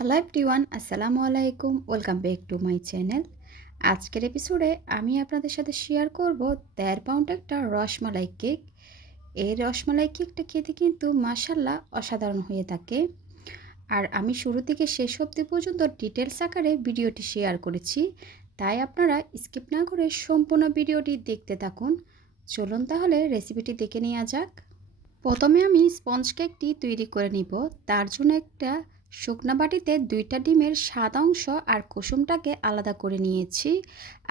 Hello everyone, আসসালামু আলাইকুম। Welcome back to my channel. আজকের এপিসোডে আমি আপনাদের সাথে শেয়ার করব ১.৫ পাউন্ড একটা রসমালাই কেক। এই রসমালাই কেকটা খেতে কিন্তু মাশাআল্লাহ অসাধারণ হয়ে থাকে। আর আমি শুরু থেকে শেষ অবধি পর্যন্ত ডিটেলস আকারে ভিডিওটি শেয়ার করেছি, তাই আপনারা স্কিপ না করে সম্পূর্ণ ভিডিওটি দেখতে থাকুন। চলুন তাহলে রেসিপিটি দেখে নেওয়া যাক। প্রথমে আমি স্পঞ্জ কেকটি তৈরি করে নিব। তার জন্য একটা শুকনা বাটিতে 2টা ডিমের সাদা অংশ আর কুসুমটাকে আলাদা করে নিয়েছি।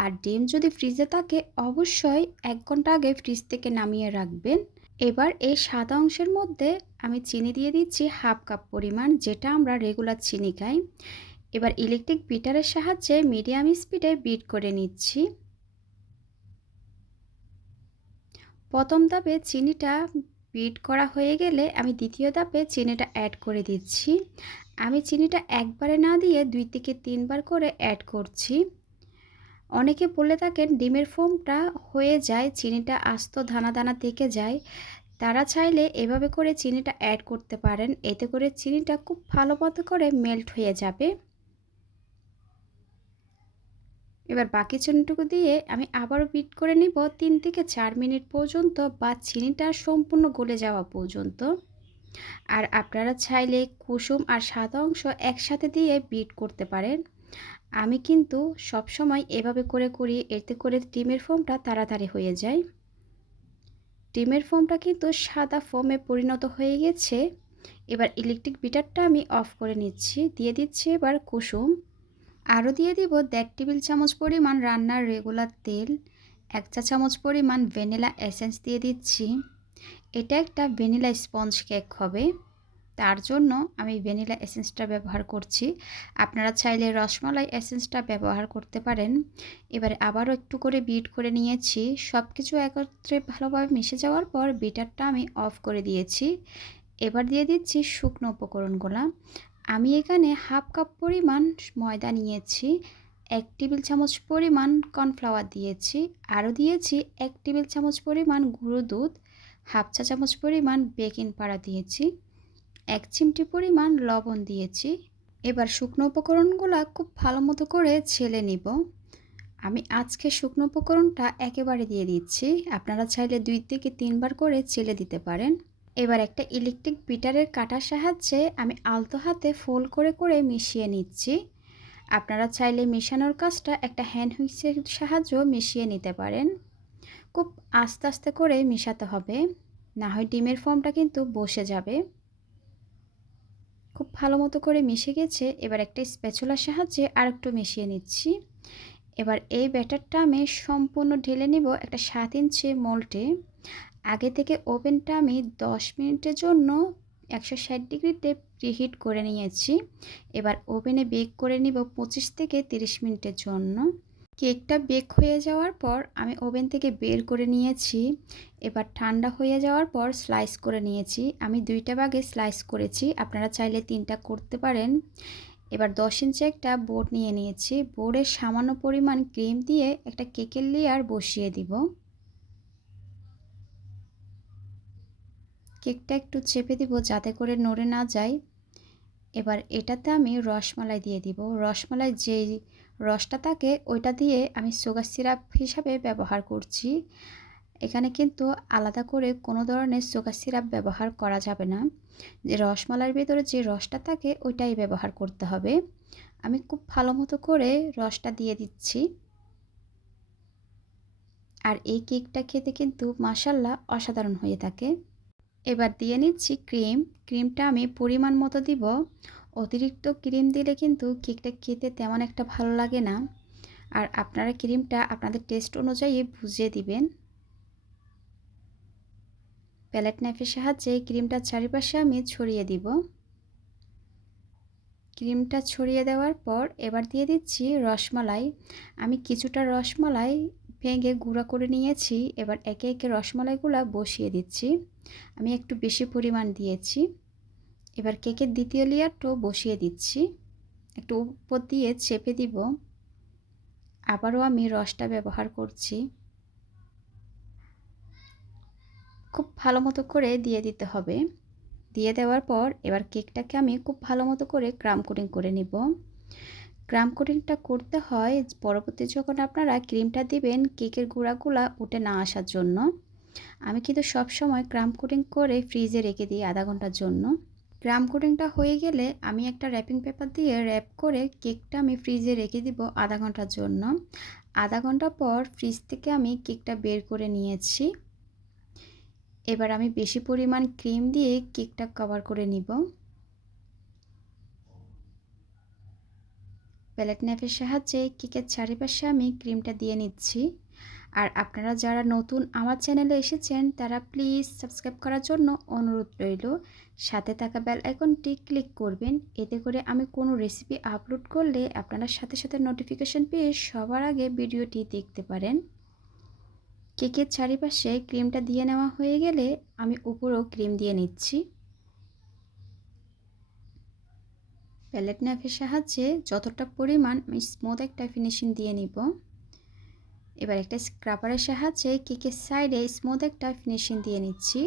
আর ডিম যদি ফ্রিজে থাকে অবশ্যই 1 ঘন্টা আগে ফ্রিজ থেকে নামিয়ে রাখবেন। এবার এই সাদা অংশের মধ্যে আমি চিনি দিয়ে দিচ্ছি হাফ কাপ পরিমাণ, যেটা আমরা রেগুলার চিনি খাই। এবার ইলেকট্রিক বিটারের সাহায্যে মিডিয়াম স্পিডে বিট করে নিচ্ছি। প্রথম ধাপে চিনিটা বিট করা হয়ে গেলে আমি দ্বিতীয় ধাপে চিনিটা অ্যাড করে দিচ্ছি। আমি চিনিটা একবারে না দিয়ে 2 থেকে 3 বার করে অ্যাড করছি। অনেকে বলে থাকেন ডিমের ফোমটা হয়ে যায়, চিনিটা আস্ত দানা দানা থেকে যায়। তারা চাইলে এভাবে করে চিনিটা অ্যাড করতে পারেন, এতে করে চিনিটা খুব ভালো মতো করে মেল্ট হয়ে যাবে। এবার বাকি চিনিটুকু দিয়ে আমি আবারও বিট করে নিব 3 থেকে 4 মিনিট পর্যন্ত, বা চিনিটা সম্পূর্ণ গলে যাওয়া পর্যন্ত। আর আপনারা চাইলে কুসুম আর সাদা অংশ একসাথে দিয়ে বিট করতে পারেন। আমি কিন্তু সবসময় এভাবে করি, এতে করে ডিমের ফোমটা তাড়াতাড়ি হয়ে যায়। ডিমের ফোমটা কিন্তু সাদা ফোমে পরিণত হয়ে গেছে। এবার ইলেকট্রিক বিটারটা আমি অফ করে নিচ্ছি। দিয়ে দিচ্ছি এবার কুসুম। আরও দিয়ে দিব 1.5 টেবিল চামচ পরিমাণ রান্নার রেগুলার তেল, 1 চা চামচ পরিমাণ ভ্যানিলা এসেন্স দিয়ে দিচ্ছি। এটা একটা ভ্যানিলা স্পঞ্জ কেক হবে, তার জন্য আমি ভ্যানিলা এসেন্সটা ব্যবহার করছি। আপনারা চাইলে রসমালাই এসেন্সটা ব্যবহার করতে পারেন। এবারে আবারও একটু করে বিট করে নিয়েছি। সব কিছু একত্রে ভালোভাবে মিশে যাওয়ার পর বিটারটা আমি অফ করে দিয়েছি। এবার দিয়ে দিচ্ছি শুকনো উপকরণগুলো। আমি এখানে হাফ কাপ পরিমাণ ময়দা নিয়েছি, 1 টেবিল চামচ পরিমাণ কর্নফ্লাওয়ার দিয়েছি, আরও দিয়েছি 1 টেবিল চামচ পরিমাণ গুঁড়ো দুধ, হাফ চা চামচ পরিমাণ বেকিং পাউডার দিয়েছি, 1 চিমটি পরিমাণ লবণ দিয়েছি। এবার শুকনো উপকরণগুলো খুব ভালো মতো করে ছেলে নিব। আমি আজকে শুকনো উপকরণটা একেবারে দিয়ে দিচ্ছি, আপনারা চাইলে 2 থেকে 3 বার করে ছেলে দিতে পারেন। এবার একটা ইলেকট্রিক বিটারের কাঁটার সাহায্যে আমি আলতো হাতে ফোল্ড করে মিশিয়ে নিচ্ছি। আপনারা চাইলে মেশানোর কাজটা একটা হ্যান্ড হুইসের সাহায্যেও মিশিয়ে নিতে পারেন। খুব আস্তে আস্তে করে মেশাতে হবে, না হয় ডিমের ফর্মটা কিন্তু বসে যাবে। খুব ভালো মতো করে মিশে গেছে। এবার একটা স্প্যাচুলার সাহায্যে আরেকটু মিশিয়ে নিচ্ছি। এবার এই ব্যাটারটা আমি সম্পূর্ণ ঢেলে নিব একটা 7 ইঞ্চি মোল্ডে। আগে থেকে ওভেনটা আমি 10 মিনিটের জন্য 160 ডিগ্রিতে প্রিহিট করে নিয়েছি। এবার ওভেনে বেক করে নিব 25 থেকে 30 মিনিটের জন্য। কেকটা বেক হয়ে যাওয়ার পর আমি ওভেন থেকে বের করে নিয়েছি। এবার ঠান্ডা হয়ে যাওয়ার পর স্লাইস করে নিয়েছি। আমি 2টা ভাগে স্লাইস করেছি, আপনারা চাইলে 3টা করতে পারেন। এবার 10 ইঞ্চি একটা বোর্ড নিয়ে নিয়েছি। বোর্ডে সামান্য পরিমাণ ক্রিম দিয়ে একটা কেকের লেয়ার বসিয়ে দিব। কেকটা একটু চেপে দিব যাতে করে নড়ে না যায়। এবার এটাতে আমি রসমালাই দিয়ে দিব। রসমালাই যে রসটা থাকে ওইটা দিয়ে আমি সুগার সিরাপ হিসাবে ব্যবহার করছি। এখানে কিন্তু আলাদা করে কোনো ধরনের সুগার সিরাপ ব্যবহার করা যাবে না। যে রসমালাইয়ের ভেতরে যে রসটা থাকে ওইটাই ব্যবহার করতে হবে। আমি খুব ভালো মতো করে রসটা দিয়ে দিচ্ছি। আর এই কেকটা খেতে কিন্তু মাশাআল্লাহ অসাধারণ হয়ে থাকে। এবার দিয়ে নিচ্ছি ক্রিম। ক্রিমটা আমি পরিমাণ মতো দিব। অতিরিক্ত ক্রিম দিলে কিন্তু কেকটা খেতে তেমন একটা ভালো লাগে না। আর আপনারা ক্রিমটা আপনাদের টেস্ট অনুযায়ী বুঝিয়ে দিবেন। প্যালেট নাইফের সাহায্যে ক্রিমটা চারিপাশে আমি ছড়িয়ে দিব। ক্রিমটা ছড়িয়ে দেওয়ার পর এবার দিয়ে দিচ্ছি রসমালাই। আমি কিছুটা রসমালাই ভেঙে গুঁড়া করে নিয়েছি। এবার একে একে রসমালাইগুলো বসিয়ে দিচ্ছি। আমি একটু বেশি পরিমাণ দিয়েছি। এবার কেকের দ্বিতীয় লেয়ারটাও বসিয়ে দিচ্ছি। একটু উপর দিয়ে চেপে দিব। আবারও আমি রসটা ব্যবহার করছি। খুব ভালো মতো করে দিয়ে দিতে হবে। দিয়ে দেওয়ার পর এবার কেকটাকে আমি খুব ভালো মতো করে ক্রাম কোটিং করে নিব। ক্রাম কোটিংটা করতে হয় পরবর্তী যখন আপনারা ক্রিমটা দিবেন কেকের গুঁড়াগুলা উঠে না আসার জন্য। আমি কিন্তু সবসময় ক্রাম কোটিং করে ফ্রিজে রেখে দিই আধা ঘন্টার জন্য। ক্রাম কোটিংটা হয়ে গেলে আমি একটা র্যাপিং পেপার দিয়ে র্যাপ করে কেকটা আমি ফ্রিজে রেখে দিব আধা ঘন্টার জন্য। আধা ঘন্টা পর ফ্রিজ থেকে আমি কেকটা বের করে নিয়েছি। এবার আমি বেশি পরিমাণ ক্রিম দিয়ে কেকটা কভার করে নিব। প্যালেট নাইফের সাহায্যে কেকের চারিপাশে আমি ক্রিমটা দিয়ে নিচ্ছি। আর আপনারা যারা নতুন আমার চ্যানেলে এসেছেন তারা প্লিজ সাবস্ক্রাইব করার জন্য অনুরোধ রইল। সাথে থাকা বেল আইকনটি ক্লিক করবেন, এতে করে আমি কোনো রেসিপি আপলোড করলে আপনারা সাথে সাথে নোটিফিকেশন পেয়ে সবার আগে ভিডিওটি দেখতে পারেন। কেকের চারিপাশে ক্রিমটা দিয়ে নেওয়া হয়ে গেলে আমি উপরেও ক্রিম দিয়ে নিচ্ছি। প্যালেট নাইফের সাহায্যে যতটা পরিমাণ আমি স্মুথ একটা ফিনিশিং দিয়ে নিব। এবার একটা স্ক্রাবারের সাহায্যে কেকের সাইডে স্মুথ একটা ফিনিশিং দিয়ে নিচ্ছি।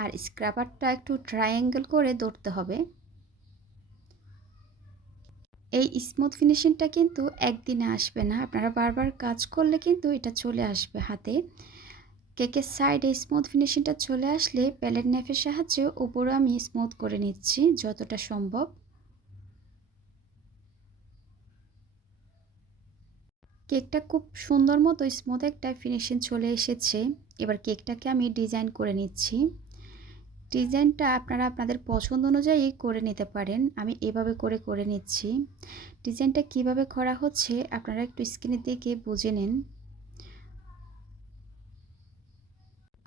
আর স্ক্রাবারটা একটু ট্রায়াঙ্গেল করে ধরতে হবে। এই স্মুথ ফিনিশিংটা কিন্তু একদিনে আসবে না, আপনারা বারবার কাজ করলে কিন্তু এটা চলে আসবে হাতে। কেকের সাইডে স্মুথ ফিনিশিংটা চলে আসলে প্যালেট নাইফের সাহায্যে উপরে আমি স্মুথ করে নিচ্ছি যতটা সম্ভব। কেকটা খুব সুন্দর মতো স্মুথ একটা ফিনিশিং চলে এসেছে। এবার কেকটাকে আমি ডিজাইন করে নিচ্ছি। ডিজাইনটা আপনারা আপনাদের পছন্দ অনুযায়ী করে নিতে পারেন। আমি এভাবে করে নিচ্ছি। ডিজাইনটা কিভাবে করা হচ্ছে আপনারা একটু স্ক্রিনের দিকে বুঝে নিন।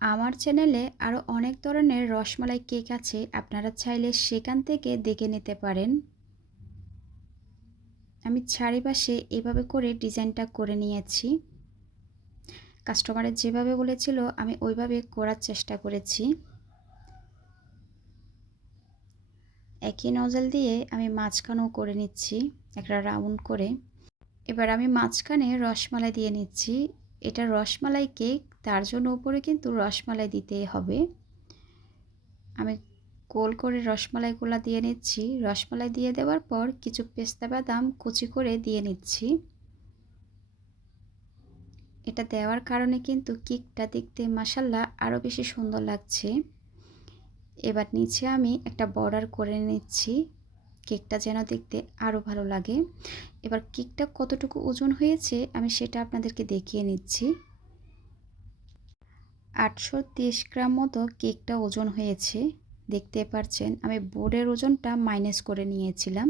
আমার চ্যানেলে আরও অনেক ধরনের রসমালাই কেক আছে, আপনারা চাইলে সেখান থেকে দেখে নিতে পারেন। আমি চারিপাশে এভাবে করে ডিজাইনটা করে নিয়েছি। কাস্টমারের যেভাবে বলেছিল আমি ওইভাবে করার চেষ্টা করেছি। একই নজল দিয়ে আমি মাঝখানেও করে নিচ্ছি একটা রাউন্ড করে। এবার আমি মাঝখানে রসমালাই দিয়ে নিচ্ছি। এটা রসমালাই কেক, তার জন্য উপরে কিন্তু রসমালাই দিতেই হবে। আমি গোল করে রসমালাইগুলো দিয়ে নিচ্ছি। রসমালাই দিয়ে দেওয়ার পর কিছু পেস্তা বাদাম কুচি করে দিয়ে নিচ্ছি। এটা দেওয়ার কারণে কিন্তু কেকটা দেখতে মাশাআল্লাহ আরও বেশি সুন্দর লাগছে। এবার নিচে আমি একটা বর্ডার করে নিচ্ছি, কেকটা যেন দেখতে আরও ভালো লাগে। এবার কেকটা কতটুকু ওজন হয়েছে আমি সেটা আপনাদেরকে দেখিয়ে নিচ্ছি। 830 গ্রাম মতো কেকটা ওজন হয়েছে। দেখতে পাচ্ছেন আমি বোর্ডের ওজনটা মাইনাস করে নিয়েছিলাম।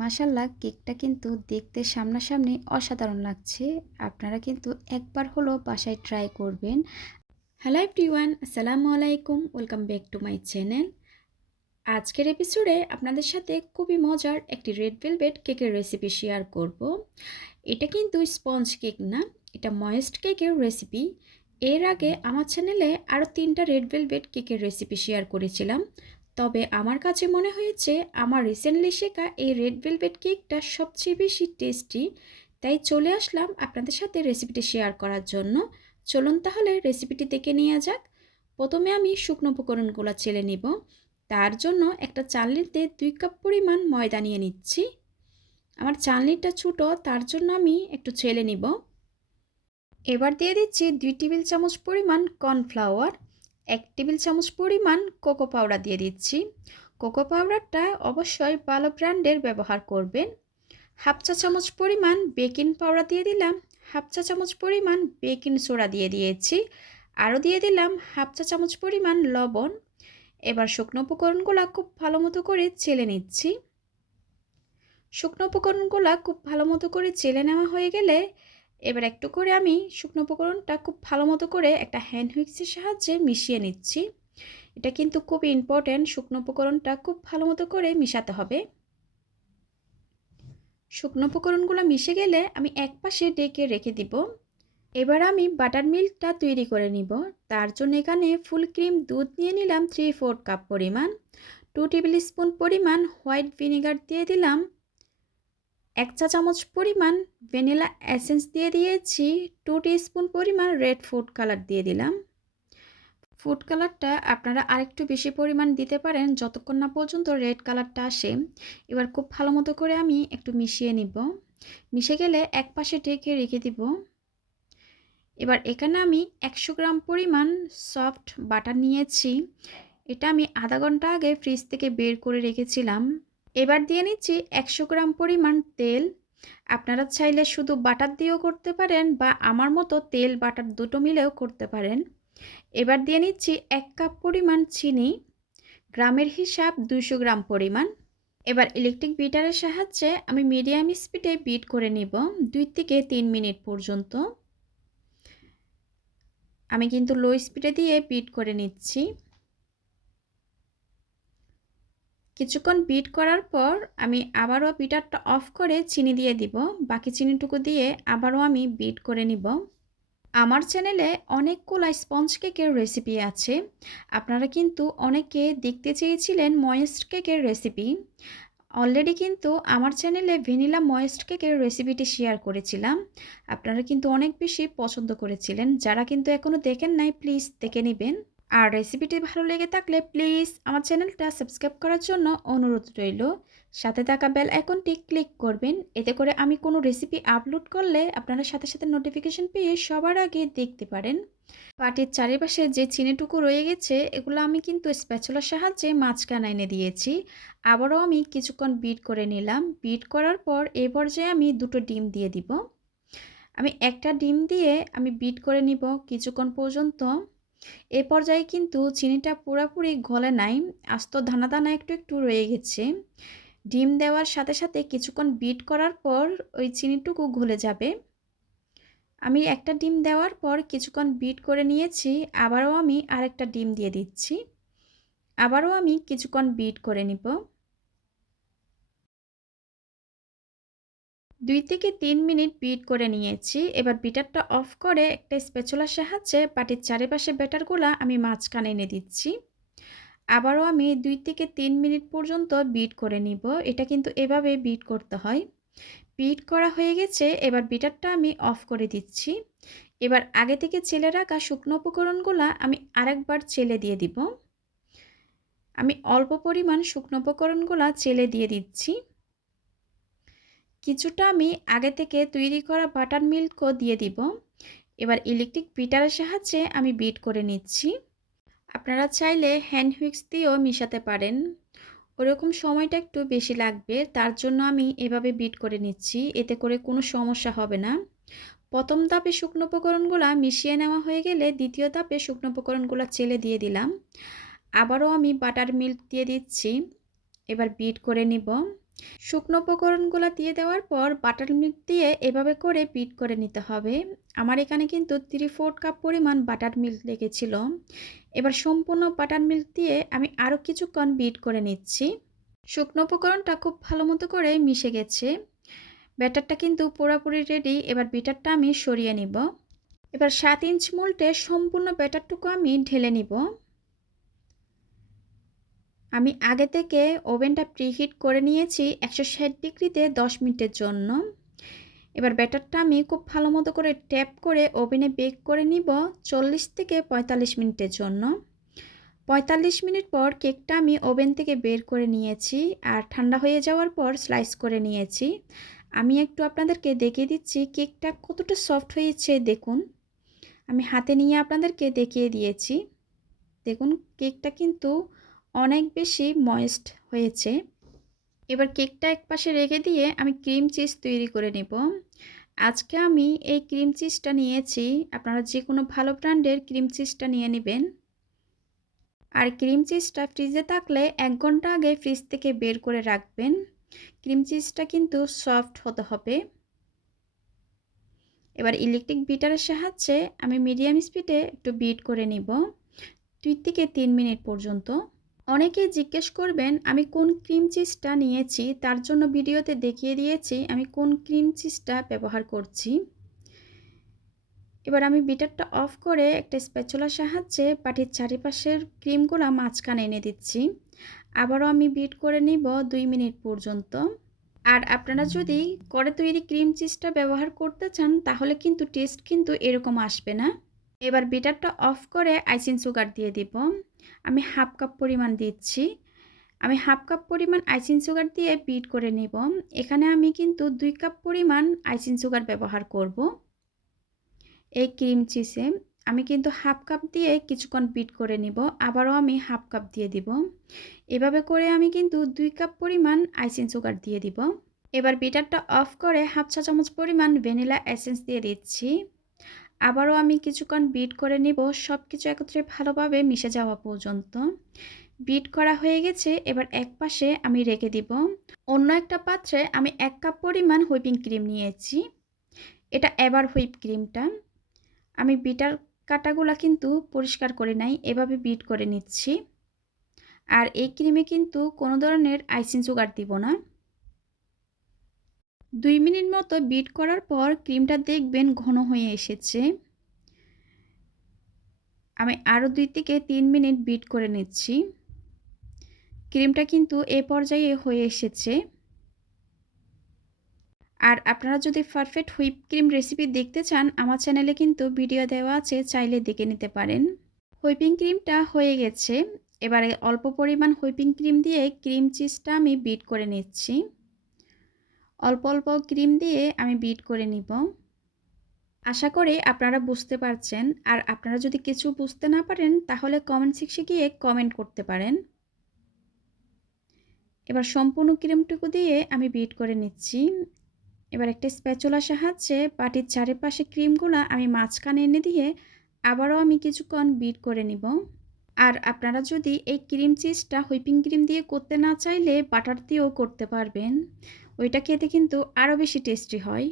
মাশাআল্লাহ কেকটা কিন্তু দেখতে সামনাসামনি অসাধারণ লাগছে। আপনারা কিন্তু একবার হলো বাসায় ট্রাই করবেন। হ্যালো এভরিওয়ান, আসসালামু আলাইকুম, welcome back to my channel. আজকের এপিসোডে আপনাদের সাথে খুবই মজার একটি রেড ভেলভেট কেকের রেসিপি শেয়ার করব। এটা কিন্তু স্পঞ্জ কেক না, এটা ময়েস্ট কেকের রেসিপি। এর আগে আমার চ্যানেলে আরও 3টা রেড ভেলভেট কেকের রেসিপি শেয়ার করেছিলাম, তবে আমার কাছে মনে হয়েছে আমার রিসেন্টলি শেখা এই রেড ভেলভেট কেকটা সবচেয়ে বেশি টেস্টি, তাই চলে আসলাম আপনাদের সাথে রেসিপিটি শেয়ার করার জন্য। চলুন তাহলে রেসিপিটি দেখে নেওয়া যাক। প্রথমে আমি শুকনো উপকরণগুলো চেলে নিব। তার জন্য একটা চালনিতে 2 কাপ পরিমাণ ময়দা নিয়ে নিচ্ছি। আমার চালনিটা ছোটো, তার জন্য আমি একটু চেলে নিব। এবার দিয়ে দিচ্ছি 2 টেবিল চামচ পরিমাণ কর্নফ্লাওয়ার, 1 টেবিল চামচ পরিমাণ কোকো পাউডার দিয়ে দিচ্ছি। কোকো পাউডারটা অবশ্যই ভালো ব্র্যান্ডের ব্যবহার করবেন। হাফ চা চামচ পরিমাণ বেকিং পাউডার দিয়ে দিলাম, হাফ চা চামচ পরিমাণ বেকিং সোডা দিয়ে দিয়েছি, আরও দিয়ে দিলাম হাফ চা চামচ পরিমাণ লবণ। এবার শুকনো উপকরণগুলো খুব ভালো মতো করে চেলে নিচ্ছি। শুকনো উপকরণগুলো খুব ভালো মতো করে চেলে নেওয়া হয়ে গেলে এবার একটু করে আমি শুকনো উপকরণটা খুব ভালো মতো করে একটা হ্যান্ড হুইক্সের সাহায্যে মিশিয়ে নিচ্ছি। এটা কিন্তু খুব ইম্পর্ট্যান্ট, শুকনো উপকরণটা খুব ভালো মতো করে মিশাতে হবে। শুকনো উপকরণগুলো মিশে গেলে আমি এক পাশে ডেকে রেখে দিব। এবার আমি বাটার মিল্কটা তৈরি করে নিব। তার জন্য এখানে ফুল ক্রিম দুধ নিয়ে নিলাম 3/4 কাপ পরিমাণ। 2 টেবিল স্পুন পরিমাণ হোয়াইট ভিনেগার দিয়ে দিলাম। 1 চা চামচ পরিমাণ ভ্যানিলা এসেন্স দিয়ে দিয়েছি। 2 টিস্পুন পরিমাণ রেড ফুড কালার দিয়ে দিলাম। ফুড কালারটা আপনারা আরেকটু বেশি পরিমাণ দিতে পারেন যতক্ষণ না পর্যন্ত রেড কালারটা আসে। এবার খুব ভালো মতো করে আমি একটু মিশিয়ে নিব। মিশে গেলে এক পাশে ঢেকে রেখে দিব। এবার এখানে আমি 100 গ্রাম পরিমাণ সফট বাটার নিয়েছি। এটা আমি আধা ঘন্টা আগে ফ্রিজ থেকে বের করে রেখেছিলাম। এবার দিয়ে নিচ্ছি 100 গ্রাম পরিমাণ তেল। আপনারা চাইলে শুধু বাটার দিয়েও করতে পারেন বা আমার মতো তেল বাটার দুটো মিলেও করতে পারেন। এবার দিয়ে নিচ্ছি 1 কাপ পরিমাণ চিনি, গ্রামের হিসাব 200 গ্রাম পরিমাণ। এবার ইলেকট্রিক বিটারের সাহায্যে আমি মিডিয়াম স্পিডে বিট করে নিব 2 থেকে 3 মিনিট পর্যন্ত। আমি কিন্তু লো স্পিডে দিয়ে বিট করে নিচ্ছি। কিছুক্ষণ বিট করার পর আমি আবারও বিটারটা অফ করে চিনি দিয়ে দিব। বাকি চিনিটুকু দিয়ে আবারও আমি বিট করে নিব। আমার চ্যানেলে অনেকগুলো স্পঞ্জ কেকের রেসিপি আছে। আপনারা কিন্তু অনেকে দেখতে চেয়েছিলেন ময়েস্ট কেকের রেসিপি। অলরেডি কিন্তু আমার চ্যানেলে ভ্যানিলা ময়েস্ট কেকের রেসিপিটি শেয়ার করেছিলাম। আপনারা কিন্তু অনেক বেশি পছন্দ করেছিলেন। যারা কিন্তু এখনও দেখেন নাই প্লিজ দেখে নেবেন। আর রেসিপিটি ভালো লেগে থাকলে প্লিজ আমার চ্যানেলটা সাবস্ক্রাইব করার জন্য অনুরোধ রইল। সাথে থাকা বেল আইকনটি ক্লিক করবেন। এতে করে আমি কোনো রেসিপি আপলোড করলে আপনারা সাথে সাথে নোটিফিকেশন পেয়ে সবার আগে দেখতে পারেন। বাটির চারিপাশে যে চিনিটুকু রয়ে গেছে এগুলো আমি কিন্তু স্প্যাচুলার সাহায্যে মাঝখানে এনে দিয়েছি। আবারও আমি কিছুক্ষণ বিট করে নিলাম। বিট করার পর এই পর্যায়ে আমি দুটো ডিম দিয়ে দিব। আমি একটা ডিম দিয়ে আমি বিট করে নিব কিছুক্ষণ পর্যন্ত। এই পর্যায়ে কিন্তু চিনিটা পুরোপুরি গলে নাই, আস্ত দানা দানা একটু একটু রয়ে গেছে। ডিম দেওয়ার সাথে সাথে কিছুক্ষণ বিট করার পর ওই চিনিটুকু গলে যাবে। আমি একটা ডিম দেওয়ার পর কিছুক্ষণ বিট করে নিয়েছি। আবারও আমি আরেকটা ডিম দিয়ে দিচ্ছি। আবারও আমি কিছুক্ষণ বিট করে নিব। 2 থেকে 3 মিনিট বিট করে নিয়েছি। এবার বিটারটা অফ করে একটা স্প্যাচুলার সাহায্যে বাটির চারিপাশে ব্যাটারগুলা আমি মাঝখানে এনে দিচ্ছি। আবারও আমি 2 থেকে 3 মিনিট পর্যন্ত বিট করে নিব। এটা কিন্তু এভাবে বিট করতে হয়। বিট করা হয়ে গেছে। এবার বিটারটা আমি অফ করে দিচ্ছি। এবার আগে থেকে চেলে রাখা শুকনো উপকরণগুলা আমি আরেকবার চেলে দিয়ে দিব। আমি অল্প পরিমাণ শুকনো উপকরণগুলা চেলে দিয়ে দিচ্ছি। কিছুটা আমি আগে থেকে তৈরি করা বাটার মিল্কও দিয়ে দিব। এবার ইলেকট্রিক বিটারের সাহায্যে আমি বিট করে নিচ্ছি। আপনারা চাইলে হ্যান্ড হুইক্স দিয়েও মিশাতে পারেন। ওরকম সময়টা একটু বেশি লাগবে, তার জন্য আমি এভাবে বিট করে নিচ্ছি। এতে করে কোনো সমস্যা হবে না। প্রথম ধাপে শুকনো উপকরণগুলো মিশিয়ে নেওয়া হয়ে গেলে দ্বিতীয় ধাপে শুকনো উপকরণগুলো চেলে দিয়ে দিলাম। আবারও আমি বাটার মিল্ক দিয়ে দিচ্ছি। এবার বিট করে নিব। শুকনো উপকরণগুলো দিয়ে দেওয়ার পর বাটার মিল্ক দিয়ে এভাবে করে বিট করে নিতে হবে। আমার এখানে কিন্তু 3/4 কাপ পরিমাণ বাটার মিল্ক লেগেছিল। এবার সম্পূর্ণ বাটার মিল্ক দিয়ে আমি আরও কিছুক্ষণ বিট করে নিচ্ছি। শুকনো উপকরণটা খুব ভালো মতো করে মিশে গেছে। ব্যাটারটা কিন্তু পুরোপুরি রেডি। এবার বিটারটা আমি সরিয়ে নিব। এবার 7 ইঞ্চ মোল্ডে সম্পূর্ণ ব্যাটারটুকু আমি ঢেলে নিব। আমি আগে থেকে ওভেনটা প্রিহিট করে নিয়েছি 160 ডিগ্রিতে 10 মিনিটের জন্য। এবার ব্যাটারটা আমি খুব ভালো মতো করে ট্যাপ করে ওভেনে বেক করে নিব 40 থেকে 45 মিনিটের জন্য। 45 মিনিট পর কেকটা আমি ওভেন থেকে বের করে নিয়েছি আর ঠান্ডা হয়ে যাওয়ার পর স্লাইস করে নিয়েছি। আমি একটু আপনাদেরকে দেখিয়ে দিচ্ছি কেকটা কতটা সফট হয়েছে দেখুন। আমি হাতে নিয়ে আপনাদেরকে দেখিয়ে দিয়েছি। দেখুন কেকটা কিন্তু অনেক বেশি ময়েস্ট হয়েছে। এবার কেকটা একপাশে রেখে দিয়ে আমি ক্রিম চিজ তৈরি করে নেব। আজকে আমি এই ক্রিম চিজটা নিয়েছি। আপনারা যে কোনো ভালো ব্র্যান্ডের ক্রিম চিজটা নিয়ে নেবেন। আর ক্রিম চিজটা ফ্রিজে থাকলে 1 ঘন্টা আগে ফ্রিজ থেকে বের করে রাখবেন। ক্রিম চিজটা কিন্তু সফট হতে হবে। এবার ইলেকট্রিক বিটারের সাহায্যে আমি মিডিয়াম স্পিডে একটু বিট করে নিব 2 থেকে 3 মিনিট পর্যন্ত। অনেকেই জিজ্ঞেস করবেন আমি কোন ক্রিম চিজটা নিয়েছি, তার জন্য ভিডিওতে দেখিয়ে দিয়েছি আমি কোন ক্রিম চিজটা ব্যবহার করছি। এবার আমি বিটারটা অফ করে একটা স্প্যাচুলার সাহায্যে বাটির চারিপাশের ক্রিমগুলো মাঝখানে এনে দিচ্ছি। আবারও আমি বিট করে নিব 2 মিনিট পর্যন্ত। আর আপনারা যদি ঘরে তৈরি ক্রিম চিজটা ব্যবহার করতে চান তাহলে কিন্তু টেস্ট কিন্তু এরকম আসবে না। এবার বিটারটা অফ করে আইসিং সুগার দিয়ে দিব। আমি হাফ কাপ পরিমাণ দিচ্ছি। আমি হাফ কাপ পরিমাণ আইসিং সুগার দিয়ে বিট করে নিব। এখানে আমি কিন্তু 2 কাপ পরিমাণ আইসিং সুগার ব্যবহার করব। এই ক্রিম চিজে আমি কিন্তু হাফ কাপ দিয়ে কিছুক্ষণ বিট করে নিব। আবারও আমি হাফ কাপ দিয়ে দিব। এভাবে করে আমি কিন্তু 2 কাপ পরিমাণ আইসিং সুগার দিয়ে দিব। এবার বিটারটা অফ করে হাফ চা চামচ পরিমাণ ভ্যানিলা এসেন্স দিয়ে দিচ্ছি। আবারও আমি কিছুক্ষণ বিট করে নিব, সব কিছু একত্রে ভালোভাবে মিশে যাওয়া পর্যন্ত। বিট করা হয়ে গেছে, এবার এক পাশে আমি রেখে দিব। অন্য একটা পাত্রে আমি 1 কাপ পরিমাণ হুইপিং ক্রিম নিয়েছি। এটা এবার হুইপ ক্রিমটা আমি বিটার কাটাগুলা কিন্তু পরিষ্কার করে নাই, এভাবে বিট করে নিচ্ছি। আর এই ক্রিমে কিন্তু কোনো ধরনের আইসিং সুগার দিব না। 2 মিনিট মতো বিট করার পর ক্রিমটা দেখবেন ঘন হয়ে এসেছে। আমি আরও 2 থেকে 3 মিনিট বিট করে নিচ্ছি। ক্রিমটা কিন্তু এ পর্যায়ে হয়ে এসেছে। আর আপনারা যদি পারফেক্ট হুইপ ক্রিম রেসিপি দেখতে চান, আমার চ্যানেলে কিন্তু ভিডিও দেওয়া আছে, চাইলে দেখে নিতে পারেন। হুইপিং ক্রিমটা হয়ে গেছে। এবারে অল্প পরিমাণ হুইপিং ক্রিম দিয়ে ক্রিম চিজটা আমি বিট করে নিচ্ছি। অল্প অল্প ক্রিম দিয়ে আমি বিট করে নিব। আশা করি আপনারা বুঝতে পারছেন। আর আপনারা যদি কিছু বুঝতে না পারেন তাহলে কমেন্ট সেকশনে গিয়ে কমেন্ট করতে পারেন। এবার সম্পূর্ণ ক্রিমটুকু দিয়ে আমি বিট করে নিচ্ছি। এবার একটা স্প্যাচুলার সাহায্যে বাটির চারিপাশে ক্রিমগুলো আমি মাঝখানে এনে দিয়ে আবারও আমি কিছুক্ষণ বিট করে নিব। আর আপনারা যদি এই ক্রিম চিজটা হুইপিং ক্রিম দিয়ে করতে না চাইলে বাটার দিয়েও করতে পারবেন। ওইটা খেতে কিন্তু আরও বেশি টেস্টি হয়।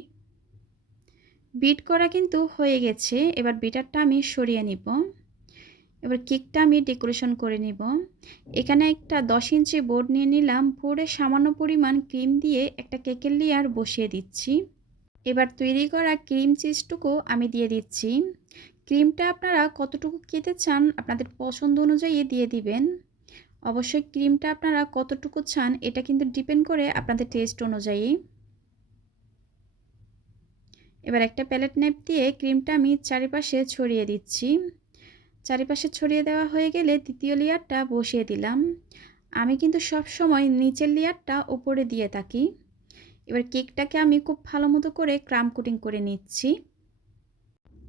বিট করা কিন্তু হয়ে গেছে। এবার বিটারটা আমি সরিয়ে নিব। এবার কেকটা আমি ডেকোরেশন করে নিব। এখানে একটা 10 ইঞ্চি বোর্ড নিয়ে নিলাম। বোর্ডে সামান্য পরিমাণ ক্রিম দিয়ে একটা কেকের লেয়ার বসিয়ে দিচ্ছি। এবার তৈরি করা ক্রিম চিজটুকু আমি দিয়ে দিচ্ছি। ক্রিমটা আপনারা কতটুকু খেতে চান আপনাদের পছন্দ অনুযায়ী দিয়ে দিবেন। অবশ্যই ক্রিমটা আপনারা কতটুকু চান এটা কিন্তু ডিপেন্ড করে আপনাদের টেস্ট অনুযায়ী। এবার একটা প্যালেট নাইফ দিয়ে ক্রিমটা আমি চারিপাশে ছড়িয়ে দিচ্ছি। চারিপাশে ছড়িয়ে দেওয়া হয়ে গেলে দ্বিতীয় লেয়ারটা বসিয়ে দিলাম। আমি কিন্তু সব সময় নিচের লেয়ারটা উপরে দিয়ে থাকি। এবার কেকটাকে আমি খুব ভালো মতো করে ক্রাম কোটিং করে নিচ্ছি।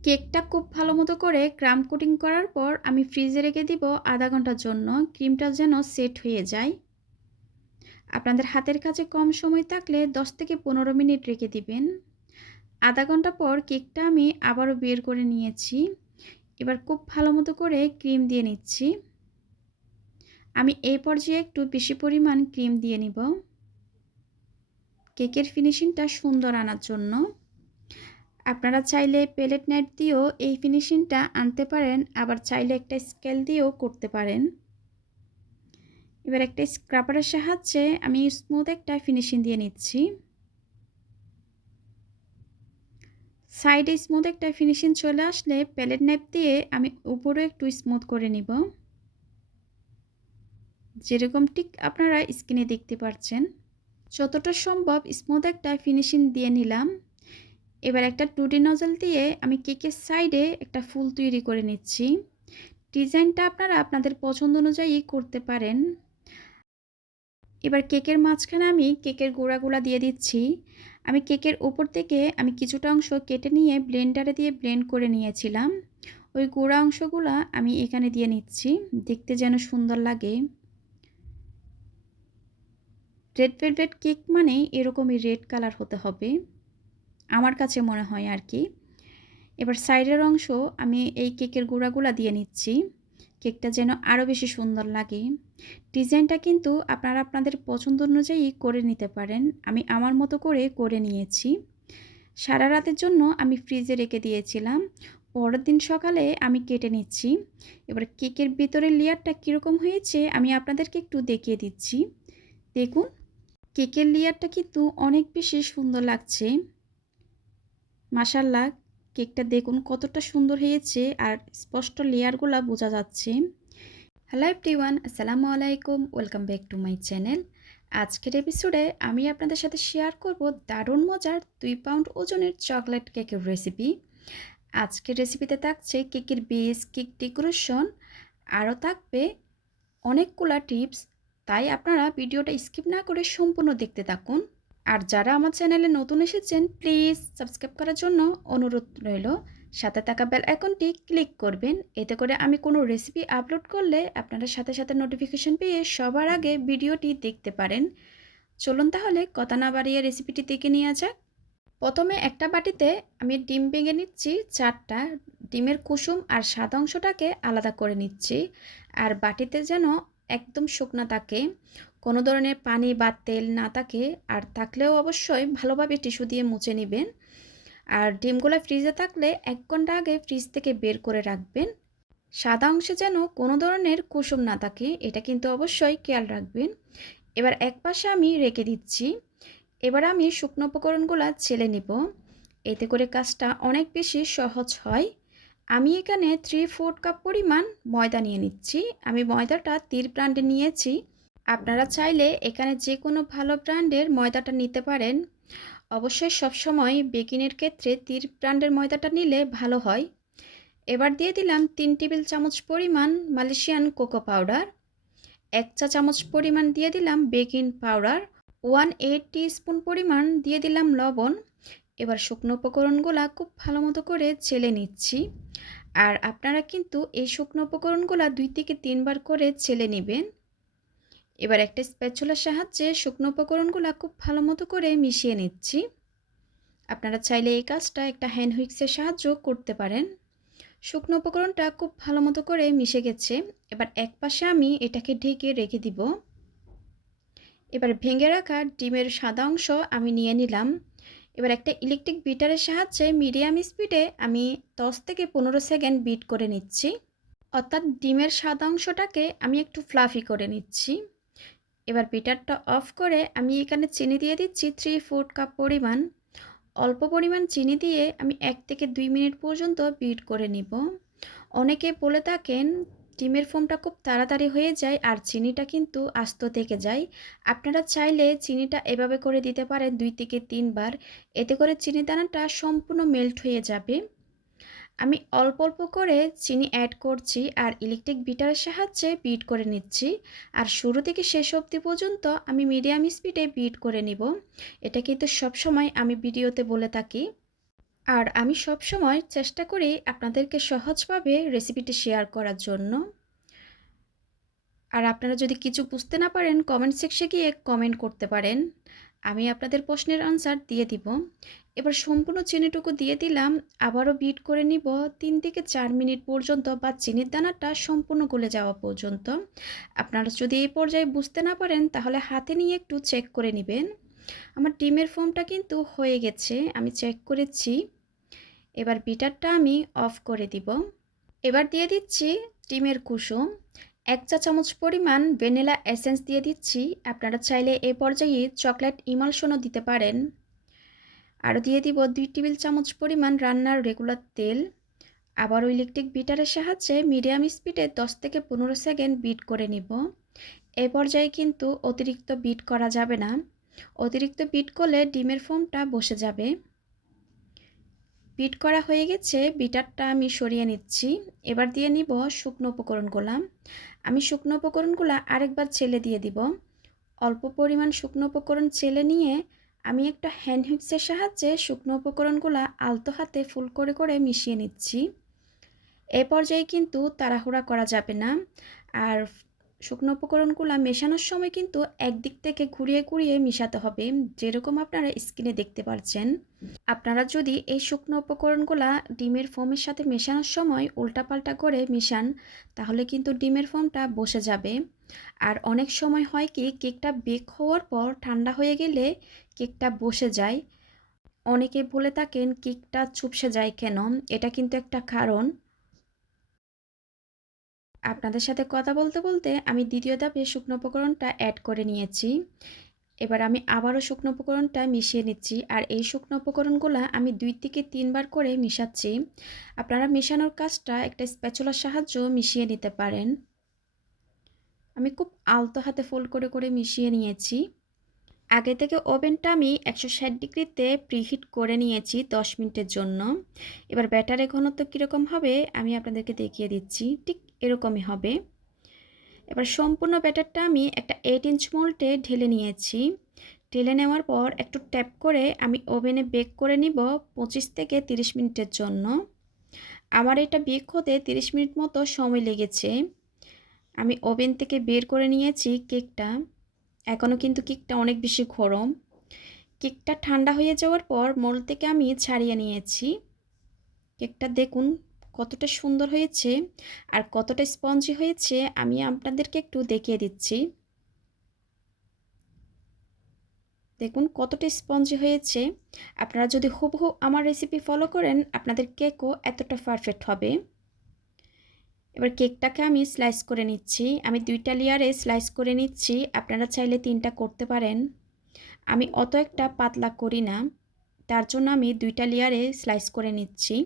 কেকটা খুব ভালো মতো করে ক্রাম কোটিং করার পর আমি ফ্রিজে রেখে দিব আধা ঘন্টার জন্য, ক্রিমটা যেন সেট হয়ে যায়। আপনাদের হাতের কাছে কম সময় থাকলে 10 থেকে 15 মিনিট রেখে দিবেন। আধা ঘন্টা পর কেকটা আমি আবারও বের করে নিয়েছি। এবার খুব ভালো মতো করে ক্রিম দিয়ে নিচ্ছি। আমি এই পর্যায়ে একটু বেশি পরিমাণ ক্রিম দিয়ে নিব কেকের ফিনিশিংটা সুন্দর আনার জন্য। আপনারা চাইলে প্যালেট নাইফ দিয়েও এই ফিনিশিংটা আনতে পারেন, আবার চাইলে একটা স্কেল দিয়েও করতে পারেন। এবার একটা স্ক্রাবারের সাহায্যে আমি স্মুথ একটা ফিনিশিং দিয়ে নিচ্ছি। সাইডে স্মুথ একটা ফিনিশিং চলে আসলে প্যালেট নাইফ দিয়ে আমি উপরে একটু স্মুথ করে নিব, যেরকম ঠিক আপনারা স্ক্রিনে দেখতে পাচ্ছেন। যতটা সম্ভব স্মুথ একটা ফিনিশিং দিয়ে নিলাম। এবার একটা 2D নজল দিয়ে আমি কেকের সাইডে একটা ফুল তৈরি করে নিচ্ছি। ডিজাইনটা আপনারা আপনাদের পছন্দ অনুযায়ী করতে পারেন। এবার কেকের মাঝখানে আমি কেকের গোড়াগুলা দিয়ে দিচ্ছি। আমি কেকের উপর থেকে আমি কিছুটা অংশ কেটে নিয়ে ব্লেন্ডারে দিয়ে ব্লেন্ড করে নিয়েছিলাম। ওই গোড়া অংশগুলা আমি এখানে দিয়ে নিচ্ছি, দেখতে যেন সুন্দর লাগে। রেড ভেলভেট কেক মানে এরকমই রেড কালার হতে হবে, আমার কাছে মনে হয় আর কি। এবার সাইডের অংশ আমি এই কেকের গোড়াগুলা দিয়ে নিচ্ছি, কেকটা যেন আরও বেশি সুন্দর লাগে। ডিজাইনটা কিন্তু আপনারা আপনাদের পছন্দ অনুযায়ী করে নিতে পারেন। আমি আমার মতো করে নিয়েছি। সারা রাতের জন্য আমি ফ্রিজে রেখে দিয়েছিলাম। পরের দিন সকালে আমি কেটে নিচ্ছি। এবার কেকের ভিতরের লেয়ারটা কীরকম হয়েছে আমি আপনাদেরকে একটু দেখিয়ে দিচ্ছি। দেখুন, কেকের লেয়ারটা কিন্তু অনেক বেশি সুন্দর লাগছে। মাশাআল্লাহ, কেকটা দেখুন কতটা সুন্দর হয়েছে আর স্পষ্ট লেয়ারগুলো বোঝা যাচ্ছে। হ্যালো এভরিওয়ান, আসসালামু আলাইকুম, welcome back to my channel. আজকের এপিসোডে আমি আপনাদের সাথে শেয়ার করব দারুণ মজার 2 পাউন্ড ওজনের চকলেট কেকের রেসিপি। আজকের রেসিপিতে থাকছে কেকের বেস, কেক ডেকোরেশন, আরও থাকবে অনেকগুলা টিপস। তাই আপনারা ভিডিওটা স্কিপ না করে সম্পূর্ণ দেখতে থাকুন। আর যারা আমার চ্যানেলে নতুন এসেছেন প্লিজ সাবস্ক্রাইব করার জন্য অনুরোধ রইল। সাথে থাকা বেল আইকনটি ক্লিক করবেন, এতে করে আমি কোনো রেসিপি আপলোড করলে আপনারা সাথে সাথে নোটিফিকেশন পেয়ে সবার আগে ভিডিওটি দেখতে পারেন। চলুন তাহলে কথা না বাড়িয়ে রেসিপিটি দেখে নেওয়া যাক। প্রথমে একটা বাটিতে আমি ডিম ভেঙে নিচ্ছি 4টা। ডিমের কুসুম আর সাদা অংশটাকে আলাদা করে নিচ্ছি। আর বাটিতে যেন একদম শুকনা থাকে, কোনো ধরনের পানি বা তেল না থাকে। আর থাকলেও অবশ্যই ভালোভাবে টিস্যু দিয়ে মুছে নেবেন। আর ডিমগুলো ফ্রিজে থাকলে 1 ঘন্টা আগে ফ্রিজ থেকে বের করে রাখবেন। সাদা অংশে যেন কোনো ধরনের কুসুম না থাকে, এটা কিন্তু অবশ্যই খেয়াল রাখবেন। এবার এক পাশে আমি রেখে দিচ্ছি। এবার আমি শুকনো উপকরণগুলো ছেলে নিব, এতে করে কাজটা অনেক বেশি সহজ হয়। আমি এখানে 3/4 কাপ পরিমাণ ময়দা নিয়ে নিচ্ছি। আমি ময়দাটা তীর ব্র্যান্ডে নিয়েছি। আপনারা চাইলে এখানে যে কোনো ভালো ব্র্যান্ডের ময়দাটা নিতে পারেন। অবশ্যই সবসময় বেকিংয়ের ক্ষেত্রে তীর ব্র্যান্ডের ময়দাটা নিলে ভালো হয়। এবার দিয়ে দিলাম 3 টেবিল চামচ পরিমাণ মালয়েশিয়ান কোকো পাউডার, 1 চা চামচ পরিমাণ দিয়ে দিলাম বেকিং পাউডার, 1/8 টিস্পুন পরিমাণ দিয়ে দিলাম লবণ। এবার শুকনো উপকরণগুলো খুব ভালো মতো করে ছেলে নিচ্ছি। আর আপনারা কিন্তু এই শুকনো উপকরণগুলো 2 থেকে 3 বার করে ছেলে নেবেন। এবার একটা স্প্যাচুলার সাহায্যে শুকনো উপকরণগুলো খুব ভালো মতো করে মিশিয়ে নিচ্ছি। আপনারা চাইলে এই কাজটা একটা হ্যান্ড হুইক্সের সাহায্যেও করতে পারেন। শুকনো উপকরণটা খুব ভালো মতো করে মিশে গেছে। এবার এক পাশে আমি এটাকে ঢেকে রেখে দিব। এবার ভেঙে রাখা ডিমের সাদা অংশ আমি নিয়ে নিলাম। এবার একটা ইলেকট্রিক বিটারের সাহায্যে মিডিয়াম স্পিডে আমি 10 থেকে 15 সেকেন্ড বিট করে নিচ্ছি। অর্থাৎ ডিমের সাদা অংশটাকে আমি একটু ফ্লাফি করে নিচ্ছি। এবার বিটারটা অফ করে আমি এখানে চিনি দিয়ে দিচ্ছি 3/4 কাপ পরিমাণ। অল্প পরিমাণ চিনি দিয়ে আমি 1 থেকে 2 মিনিট পর্যন্ত বিট করে নিব। অনেকে বলে থাকেন ডিমের ফোমটা খুব তাড়াতাড়ি হয়ে যায় আর চিনিটা কিন্তু আস্ত থেকে যায়। আপনারা চাইলে চিনিটা এভাবে করে দিতে পারেন 2 থেকে 3 বার। এতে করে চিনি দানাটা সম্পূর্ণ মেল্ট হয়ে যাবে। আমি অল্প অল্প করে চিনি অ্যাড করছি আর ইলেকট্রিক বিটারের সাহায্যে বিট করে নিচ্ছি। আর শুরু থেকে শেষ অবধি পর্যন্ত আমি মিডিয়াম স্পিডে বিট করে নিব। এটা কিন্তু সবসময় আমি ভিডিওতে বলে থাকি। আর আমি সবসময় চেষ্টা করি আপনাদেরকে সহজভাবে রেসিপিটি শেয়ার করার জন্য। আর আপনারা যদি কিছু বুঝতে না পারেন কমেন্ট সেকশনে গিয়ে কমেন্ট করতে পারেন, আমি আপনাদের প্রশ্নের আনসার দিয়ে দিব। এবার সম্পূর্ণ চিনিটুকু দিয়ে দিলাম। আবারও বিট করে নিব 3 থেকে 4 মিনিট পর্যন্ত বা চিনির দানাটা সম্পূর্ণ গলে যাওয়া পর্যন্ত। আপনারা যদি এই পর্যায়ে বুঝতে না পারেন তাহলে হাতে নিয়ে একটু চেক করে নেবেন। আমার ডিমের ফোমটা কিন্তু হয়ে গেছে, আমি চেক করেছি। এবার বিটারটা আমি অফ করে দিব। এবার দিয়ে দিচ্ছি ডিমের কুসুম, 1 চা চামচ পরিমাণ ভ্যানিলা এসেন্স দিয়ে দিচ্ছি। আপনারা চাইলে এই পর্যায়ে চকলেট ইমালশনও দিতে পারেন। আরও দিয়ে দিব 2 টেবিল চামচ পরিমাণ রান্নার রেগুলার তেল। আবারও ইলেকট্রিক বিটারের সাহায্যে মিডিয়াম স্পিডে 10 থেকে 15 সেকেন্ড বিট করে নিব। এই পর্যায়ে কিন্তু অতিরিক্ত বিট করা যাবে না, অতিরিক্ত বিট করলে ডিমের ফোমটা বসে যাবে। বিট করা হয়ে গেছে, বিটারটা আমি সরিয়ে নিচ্ছি। এবার দিয়ে নিব শুকনো উপকরণগুলো। আমি শুকনো উপকরণগুলো আরেকবার ছেলে দিয়ে দিব। অল্প পরিমাণ শুকনো উপকরণ ছেলে নিয়ে আমি একটা হ্যান্ড হুইক্সের সাহায্যে শুকনো উপকরণগুলো আলতো হাতে ফুল করে করে মিশিয়ে নিচ্ছি। এ পর্যায়ে কিন্তু তাড়াহুড়া করা যাবে না। আর শুকনো উপকরণগুলো মেশানোর সময় কিন্তু একদিক থেকে ঘুরিয়ে ঘুরিয়ে মেশাতে হবে, যেরকম আপনারা স্ক্রিনে দেখতে পাচ্ছেন। আপনারা যদি এই শুকনো উপকরণগুলো ডিমের ফোমের সাথে মেশানোর সময় উল্টাপাল্টা করে মিশান তাহলে কিন্তু ডিমের ফোমটা বসে যাবে। আর অনেক সময় হয় কি কেকটা বেক হওয়ার পর ঠান্ডা হয়ে গেলে কেকটা বসে যায়। অনেকে বলে থাকেন কেকটা চুপসে যায় কেন, এটা কিন্তু একটা কারণ। আপনাদের সাথে কথা বলতে বলতে আমি দ্বিতীয় ধাপে শুকনো উপকরণটা অ্যাড করে নিয়েছি। এবার আমি আবারও শুকনো উপকরণটা মিশিয়ে নিচ্ছি। আর এই শুকনো উপকরণগুলো আমি 2 থেকে 3 বার করে মিশাচ্ছি। আপনারা মেশানোর কাজটা একটা স্প্যাচুলার সাহায্যে মিশিয়ে নিতে পারেন। আমি খুব আলতো হাতে ফোল্ড করে করে মিশিয়ে নিয়েছি। আগে থেকে ওভেনটা আমি 160 ডিগ্রিতে প্রিহিট করে নিয়েছি 10 মিনিটের জন্য। এবার ব্যাটারের ঘনত্ব কীরকম হবে আমি আপনাদেরকে দেখিয়ে দিচ্ছি। ঠিক এরকমই হবে। এবার সম্পূর্ণ ব্যাটারটা আমি একটা 8 ইঞ্চ মোল্ডে ঢেলে নিয়েছি। ঢেলে নেওয়ার পর একটু ট্যাপ করে আমি ওভেনে বেক করে নিব 25 থেকে 30 মিনিটের জন্য। আমার এটা বেক হতে 30 মিনিট মতো সময় লেগেছে। আমি ওভেন থেকে বের করে নিয়েছি কেকটা। এখনও কিন্তু কেকটা অনেক বেশি গরম। কেকটা ঠান্ডা হয়ে যাওয়ার পর মোল্ড থেকে আমি ছাড়িয়ে নিয়েছি। কেকটা দেখুন কতটা সুন্দর হয়েছে আর কতটা স্পঞ্জি হয়েছে আমি আপনাদেরকে একটু দেখিয়ে দিচ্ছি। দেখুন কতটা স্পঞ্জি হয়েছে। আপনারা যদি হুবহু আমার রেসিপি ফলো করেন আপনাদের কেকও এতটা পারফেক্ট হবে। এবার কেকটাকে আমি স্লাইস করে নিচ্ছি। আমি 2টা লেয়ারে স্লাইস করে নিচ্ছি। আপনারা চাইলে 3টা করতে পারেন। আমি অত একটা পাতলা করি না, তার জন্য আমি 2টা লেয়ারে স্লাইস করে নিচ্ছি।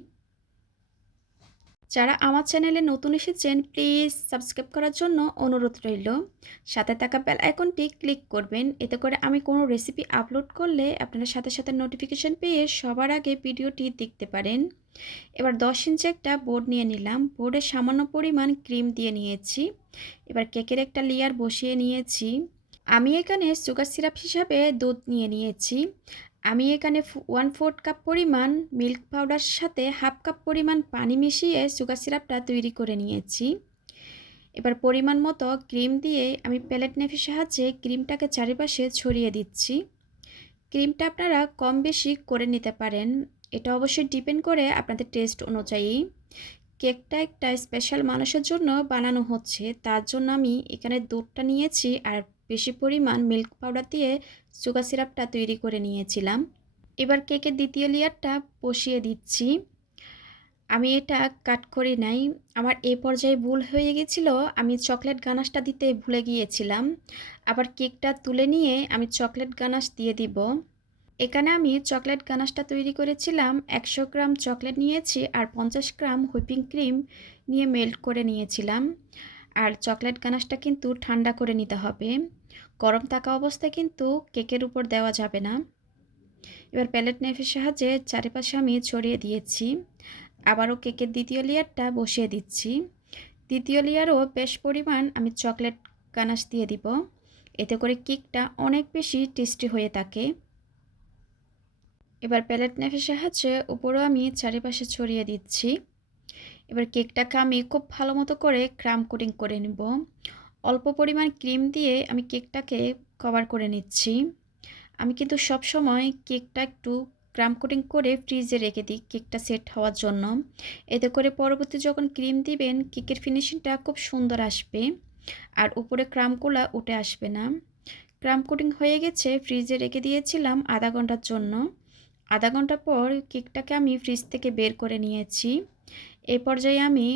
যারা আমার চ্যানেলে নতুন এসেছেন প্লিজ সাবস্ক্রাইব করার জন্য অনুরোধ রইল। সাথে থাকা বেল আইকনটি ক্লিক করবেন, এতে করে আমি কোনো রেসিপি আপলোড করলে আপনারা সাথে সাথে নোটিফিকেশন পেয়ে সবার আগে ভিডিওটি দেখতে পারেন। এবার 10 ইঞ্চি একটা বোর্ড নিয়ে নিলাম। বোর্ডে সামান্য পরিমাণ ক্রিম দিয়ে নিয়েছি। এবার কেকের একটা লেয়ার বসিয়ে নিয়েছি। আমি এখানে সুগার সিরাপ হিসাবে দুধ নিয়ে নিয়েছি। আমি এখানে 1/4 কাপ পরিমাণ মিল্ক পাউডার সাথে 1/2 কাপ পরিমাণ পানি মিশিয়ে সুগার সিরাপটা তৈরি করে নিয়েছি। এবার পরিমাণ মতো ক্রিম দিয়ে আমি প্যালেট নাইফের সাহায্যে ক্রিমটাকে চারিপাশে ছড়িয়ে দিচ্ছি। ক্রিমটা আপনারা কম বেশি করে নিতে পারেন, এটা অবশ্যই ডিপেন্ড করে আপনাদের টেস্ট অনুযায়ী। কেকটা একটা স্পেশাল মানুষের জন্য বানানো হচ্ছে, তার জন্য আমি এখানে দুধটা নিয়েছি আর বেশি পরিমাণ মিল্ক পাউডার দিয়ে সুগার সিরাপটা তৈরি করে নিয়েছিলাম। এবার কেকের দ্বিতীয় লেয়ারটা বসিয়ে দিচ্ছি। আমি এটা কাট করি নাই। আমার এই পর্যায়ে ভুল হয়ে গেছিল, আমি চকলেট গানাশটা দিতে ভুলে গিয়েছিলাম। আবার কেকটা তুলে নিয়ে আমি চকলেট গানাশ দিয়ে দিব। এখানে আমি চকলেট গানাশটা তৈরি করেছিলাম। 100 গ্রাম চকলেট নিয়েছি আর 50 গ্রাম হুইপিং ক্রিম নিয়ে মেল্ট করে নিয়েছিলাম। আর চকলেট গানাশটা কিন্তু ঠান্ডা করে নিতে হবে, গরম থাকা অবস্থায় কিন্তু কেকের উপর দেওয়া যাবে না। এবার প্যালেট নাইফের সাহায্যে চারিপাশে আমি ছড়িয়ে দিয়েছি। আবারও কেকের দ্বিতীয় লেয়ারটা বসিয়ে দিচ্ছি। দ্বিতীয় লেয়ারও বেশ পরিমাণ আমি চকলেট গানাশ দিয়ে দিব, এতে করে কেকটা অনেক বেশি টেস্টি হয়ে থাকে। এবার প্যালেট নাইফের সাহায্যে উপরেও আমি চারিপাশে ছড়িয়ে দিচ্ছি। এবার কেকটাকে আমি খুব ভালো মতো করে ক্রাম কোটিং করে নেব। অল্প পরিমাণ ক্রিম দিয়ে আমি কেকটাকে কভার করে নিচ্ছি। আমি কিন্তু সব সময় কেকটা একটু ক্রাম কোটিং করে ফ্রিজে রেখে দিই কেকটা সেট হওয়ার জন্য। এতে করে পরবর্তী যখন ক্রিম দিবেন কেকের ফিনিশিংটা খুব সুন্দর আসবে আর উপরে ক্রামগুলো উঠে আসবে না। ক্রাম কোটিং হয়ে গেছে, ফ্রিজে রেখে দিয়েছিলাম আধা ঘন্টার জন্য। আধা ঘন্টা পর কেকটাকে আমি ফ্রিজ থেকে বের করে নিয়েছি। এই পর্যায়ে আমি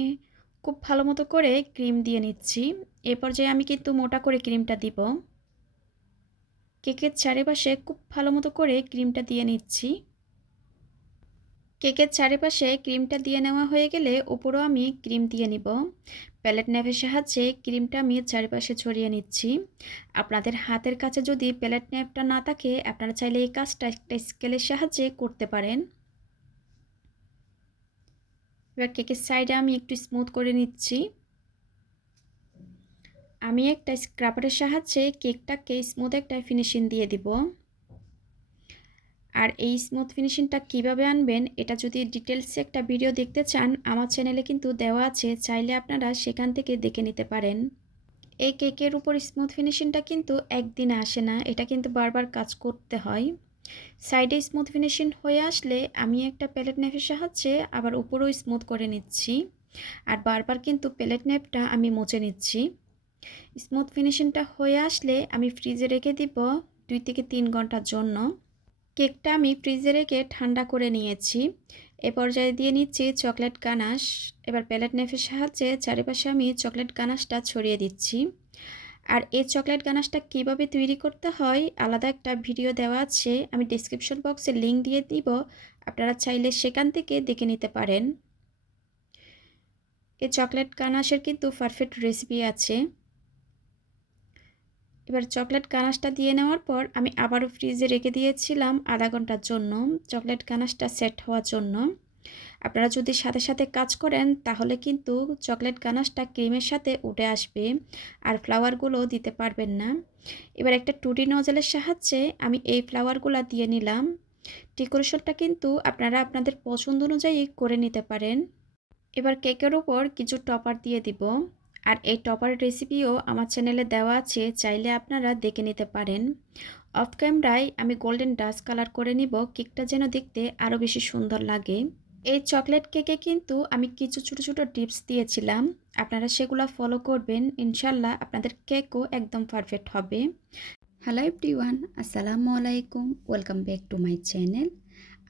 খুব ভালো মতো করে ক্রিম দিয়ে নিচ্ছি। এই পর্যায়ে আমি কিন্তু মোটা করে ক্রিমটা দিব। কেকের চারিপাশে খুব ভালো মতো করে ক্রিমটা দিয়ে নিচ্ছি। কেকের চারিপাশে ক্রিমটা দিয়ে নেওয়া হয়ে গেলে উপরেও আমি ক্রিম দিয়ে নিব। প্যালেট নাইফের সাহায্যে ক্রিমটা আমি চারিপাশে ছড়িয়ে নিচ্ছি। আপনাদের হাতের কাছে যদি প্যালেট নাইফটা না থাকে আপনারা চাইলে এই কাজটা একটা স্কেলের সাহায্যে করতে পারেন। এবার কেকের সাইডে আমি একটু স্মুথ করে নিচ্ছি। আমি একটা স্ক্রাবারের সাহায্যে কেকটাকে স্মুথ একটা ফিনিশিং দিয়ে দিব। আর এই স্মুথ ফিনিশিংটা কিভাবে আনবেন এটা যদি ডিটেলসে একটা ভিডিও দেখতে চান আমার চ্যানেলে কিন্তু দেওয়া আছে, চাইলে আপনারা সেখান থেকে দেখে নিতে পারেন। এই কেকের উপর স্মুথ ফিনিশিংটা কিন্তু একদিনে আসে না, এটা কিন্তু বারবার কাজ করতে হয়। সাইডে স্মুথ ফিনিশিং হয়ে আসলে আমি একটা প্যালেট নাইফের সাহায্যে আবার উপরেও স্মুথ করে নিচ্ছি আর বারবার কিন্তু প্যালেট নাইফটা আমি মুছে নিচ্ছি। স্মুথ ফিনিশিংটা হয়ে আসলে আমি ফ্রিজে রেখে দিব 2 থেকে 3 ঘন্টার জন্য। কেকটা আমি ফ্রিজে রেখে ঠান্ডা করে নিয়েছি। এ পর্যায়ে দিয়ে নিচ্ছি চকলেট গানাশ। এবার প্যালেট নাইফের সাহায্যে চারিপাশে আমি চকলেট গানাশটা ছড়িয়ে দিচ্ছি। আর এই চকলেট গানাশটা কিভাবে তৈরি করতে হয় আলাদা একটা ভিডিও দেওয়া আছে, আমি ডেসক্রিপশন বক্সে লিংক দিয়ে দিব, আপনারা চাইলে সেখান থেকে দেখে নিতে পারেন। এই চকলেট গানাশের কিন্তু পারফেক্ট রেসিপি আছে। এবার চকলেট গানাশটা দিয়ে নেওয়ার পর আমি আবারও ফ্রিজে রেখে দিয়েছিলাম আধা ঘন্টার জন্য চকলেট গানাশটা সেট হওয়ার জন্য। আপনারা যদি সাথে সাথে কাজ করেন তাহলে কিন্তু চকলেট গানাশটা ক্রিমের সাথে উঠে আসবে আর ফ্লাওয়ারগুলো দিতে পারবেন না। এবার একটা টুটি নজলের সাহায্যে আমি এই ফ্লাওয়ারগুলো দিয়ে নিলাম। ডেকোরেশনটা কিন্তু আপনারা আপনাদের পছন্দ অনুযায়ী করে নিতে পারেন। এবার কেকের উপর কিছু টপার দিয়ে দিব। আর এই টপারের রেসিপিও আমার চ্যানেলে দেওয়া আছে, চাইলে আপনারা দেখে নিতে পারেন। অফ ক্যামেরায় আমি গোল্ডেন ডাস্ট কালার করে নিব, কেকটা যেন দেখতে আরও বেশি সুন্দর লাগে। এই চকলেট কেকে কিন্তু আমি কিছু ছোট ছোট টিপস দিয়েছিলাম, আপনারা সেগুলো ফলো করবেন, ইনশাল্লাহ আপনাদের কেকও একদম পারফেক্ট হবে। হ্যালো এভরিওয়ান, আসসালামু আলাইকুম, welcome back to my channel.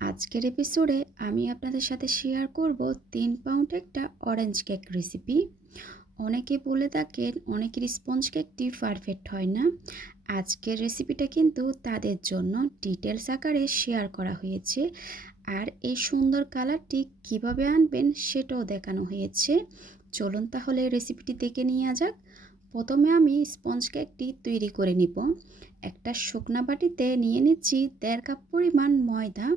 আজকের এপিসোডে আমি আপনাদের সাথে শেয়ার করব 3 পাউন্ড একটা অরেঞ্জ কেক রেসিপি। অনেকে বলে থাকেন অনেকের স্পঞ্জ কেকটি পারফেক্ট হয় না। আজকের রেসিপিটা কিন্তু তাদের জন্য ডিটেলস আকারে শেয়ার করা হয়েছে। আর এই সুন্দর কালারটি কিভাবে আনবেন সেটাও দেখানো হয়েছে। চলুন তাহলে রেসিপিটি দেখে নিয়ে যাক। প্রথমে আমি স্পঞ্জ কেকটি তৈরি করে নিব। একটা শুকনা বাটিতে নিয়ে নিচ্ছি 1.5 কাপ পরিমাণ ময়দা।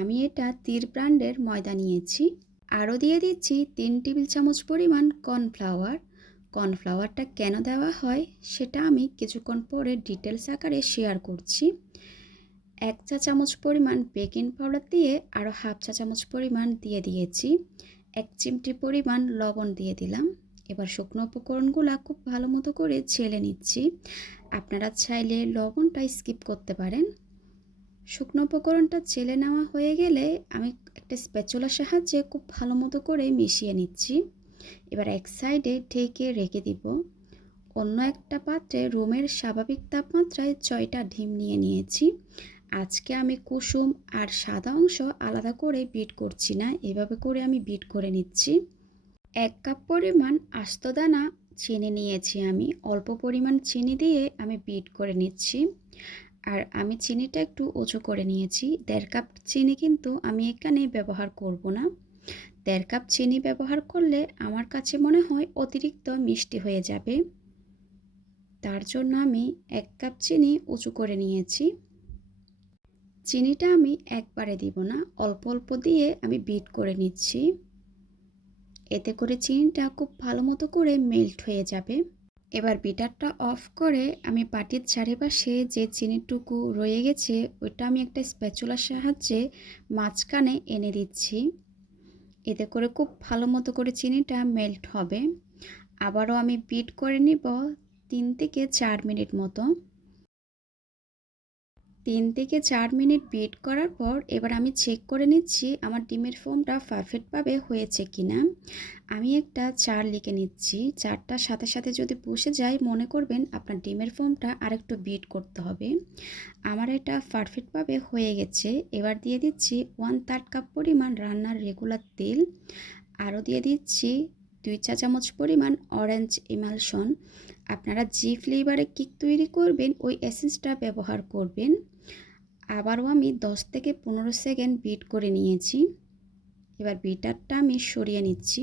আমি এটা তীর ব্র্যান্ডের ময়দা নিয়েছি। আরও দিয়ে দিচ্ছি 3 টেবিল চামচ পরিমাণ কর্নফ্লাওয়ার। কর্নফ্লাওয়ারটা কেন দেওয়া হয় সেটা আমি কিছুক্ষণ পরে ডিটেলস আকারে শেয়ার করছি। 1 চা চামচ পরিমাণ বেকিং পাউডার দিয়ে আরও হাফ চা চামচ পরিমাণ দিয়ে দিয়েছি। 1 চিমটি পরিমাণ লবণ দিয়ে দিলাম। এবার শুকনো উপকরণগুলো খুব ভালো মতো করে ছেলে নিচ্ছি। আপনারা চাইলে লবণটা স্কিপ করতে পারেন। শুকনো উপকরণটা ছেলে নেওয়া হয়ে গেলে আমি একটা স্প্যাচুলার সাহায্যে খুব ভালো মতো করে মিশিয়ে নিচ্ছি। এবার এক সাইডে ঢেকে রেখে দিব। অন্য একটা পাত্রে রুমের স্বাভাবিক তাপমাত্রায় 6টা ডিম নিয়ে নিয়েছি। আজকে আমি কুসুম আর সাদা অংশ আলাদা করে বিট করছি না, এভাবে করে আমি বিট করে নিচ্ছি। 1 কাপ পরিমাণ আস্ত দানা চিনি নিয়েছি, আমি অল্প পরিমাণ চিনি দিয়ে আমি বিট করে নিচ্ছি। আর আমি চিনিটা একটু উঁচু করে নিয়েছি। 1.5 কাপ চিনি কিন্তু আমি এখানে ব্যবহার করব না। 1.5 কাপ চিনি ব্যবহার করলে আমার কাছে মনে হয় অতিরিক্ত মিষ্টি হয়ে যাবে, তার জন্য আমি 1 কাপ চিনি উঁচু করে নিয়েছি। চিনিটা আমি একবারে দিব না, অল্প অল্প দিয়ে আমি বিট করে নিচ্ছি। এতে করে চিনিটা খুব ভালো মতো করে মেল্ট হয়ে যাবে। এবার বিটারটা অফ করে আমি বাটির চারিপাশে যে চিনিটুকু রয়ে গেছে ওইটা আমি একটা স্প্যাচুলার সাহায্যে মাঝখানে এনে দিচ্ছি। এতে করে খুব ভালো মতো করে চিনিটা মেল্ট হবে। আবারও আমি বিট করে নিব 3 থেকে 4 মিনিট মতো। 3 থেকে 4 মিনিট বিট করার পর এবার আমি চেক করে নিচ্ছি আমার ডিমের ফোমটা পারফেক্টভাবে হয়েছে কিনা। আমি একটা 4 লিখে নিচ্ছি। 4টার সাথে সাথে যদি বসে যায় মনে করবেন আপনার ডিমের ফোমটা আরেকটু বিট করতে হবে। আমার এটা পারফেক্টভাবে হয়ে গেছে। এবার দিয়ে দিচ্ছি 1/3 কাপ পরিমাণ রান্নার রেগুলার তেল। আরও দিয়ে দিচ্ছি 2 চা চামচ পরিমাণ অরেঞ্জ ইমালশন। আপনারা যে ফ্লেভারে কেক তৈরি করবেন ওই এসেন্সটা ব্যবহার করবেন। আবারও আমি 10 থেকে 15 সেকেন্ড বিট করে নিয়েছি। এবার বিটারটা আমি সরিয়ে নিচ্ছি।